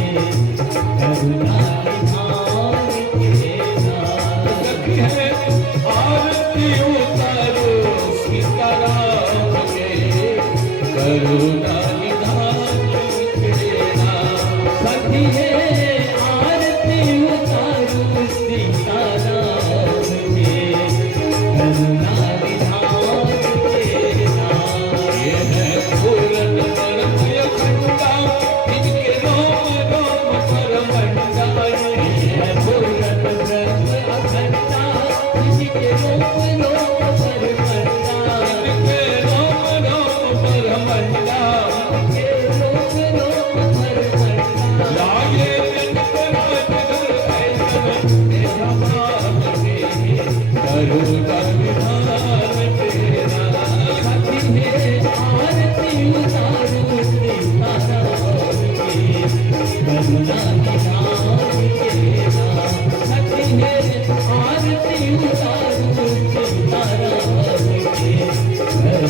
करुणा निधान के नाम। सखी है आरती उतारो सीताराम के, करुणा निधान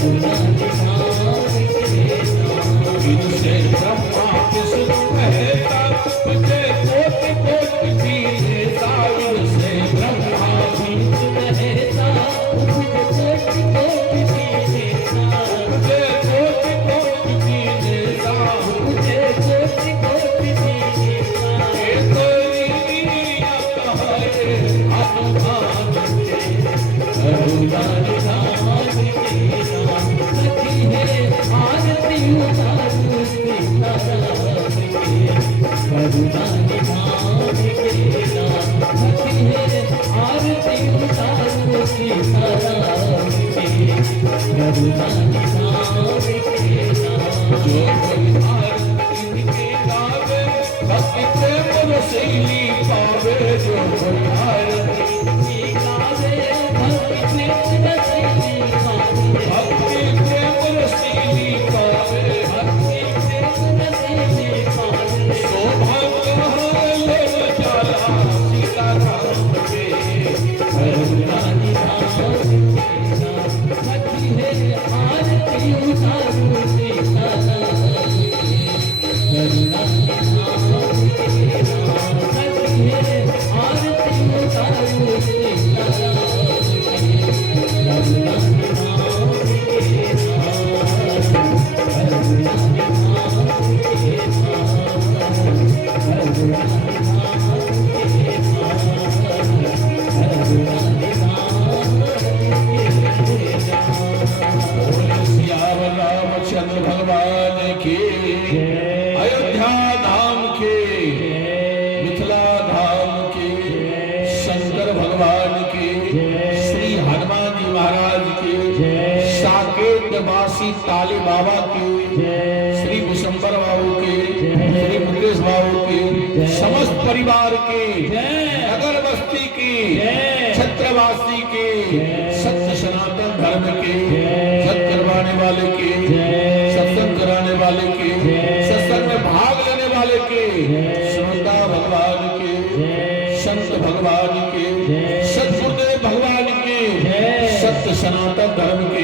करुणा निधान के नाम। इनसे ब्रह्मा विष्णु कहता तुझे कोटि कोटि कीने सागर से ब्रह्मा बीच रहता तुझे कोटि कोटि कीने सागर। तुझे कोटि कोटि कीने सागर तुझे कोटि कोटि कीने सागर। ये तेरी लीला कहाए अनुमान के करुणा निधान के नाम। सखी है आरती उतारू सीताराम के। करुणा निधान के नाम। सखी है आरती उतारू सीताराम के। करुणा निधान के नाम। जो कोई आरती के गावे भक्ति प्रेम रसीली पावे जो कोई आरती गावे भक्ति प्रेम रसीली पावे। भक्ति प्रेम रसीली पावे भक्ति प्रेम रसीली पावे। सौभाग्य हर ले जाला सीताराम के करुणा निधान के नाम। सखी है आरती उतारू सीताराम के। करुणा निधान के नाम। सखी है आरती उतारू सीताराम के। करुणा निधान के नाम। करुणा निधान के नाम। करुणा निधान के नाम। करुणा निधान के नाम। सियावर रामचंद्र भगवान के अयोध्या धाम के मिथिला धाम के शंकर भगवान के श्री हनुमान जी महाराज के साकेत वासी ताले बाबा के श्री विशंबर बाबू के श्री मुकेश बाबू के समस्त परिवार के नगर बस्ती के छत्रवासी के सत्य सनातन धर्म के सत्य करवाने वाले के सत्संग कराने वाले के सत्संग में भाग लेने वाले के श्रोता भगवान के संत भगवान के सतगुरुदेव भगवान के सत्य सनातन धर्म के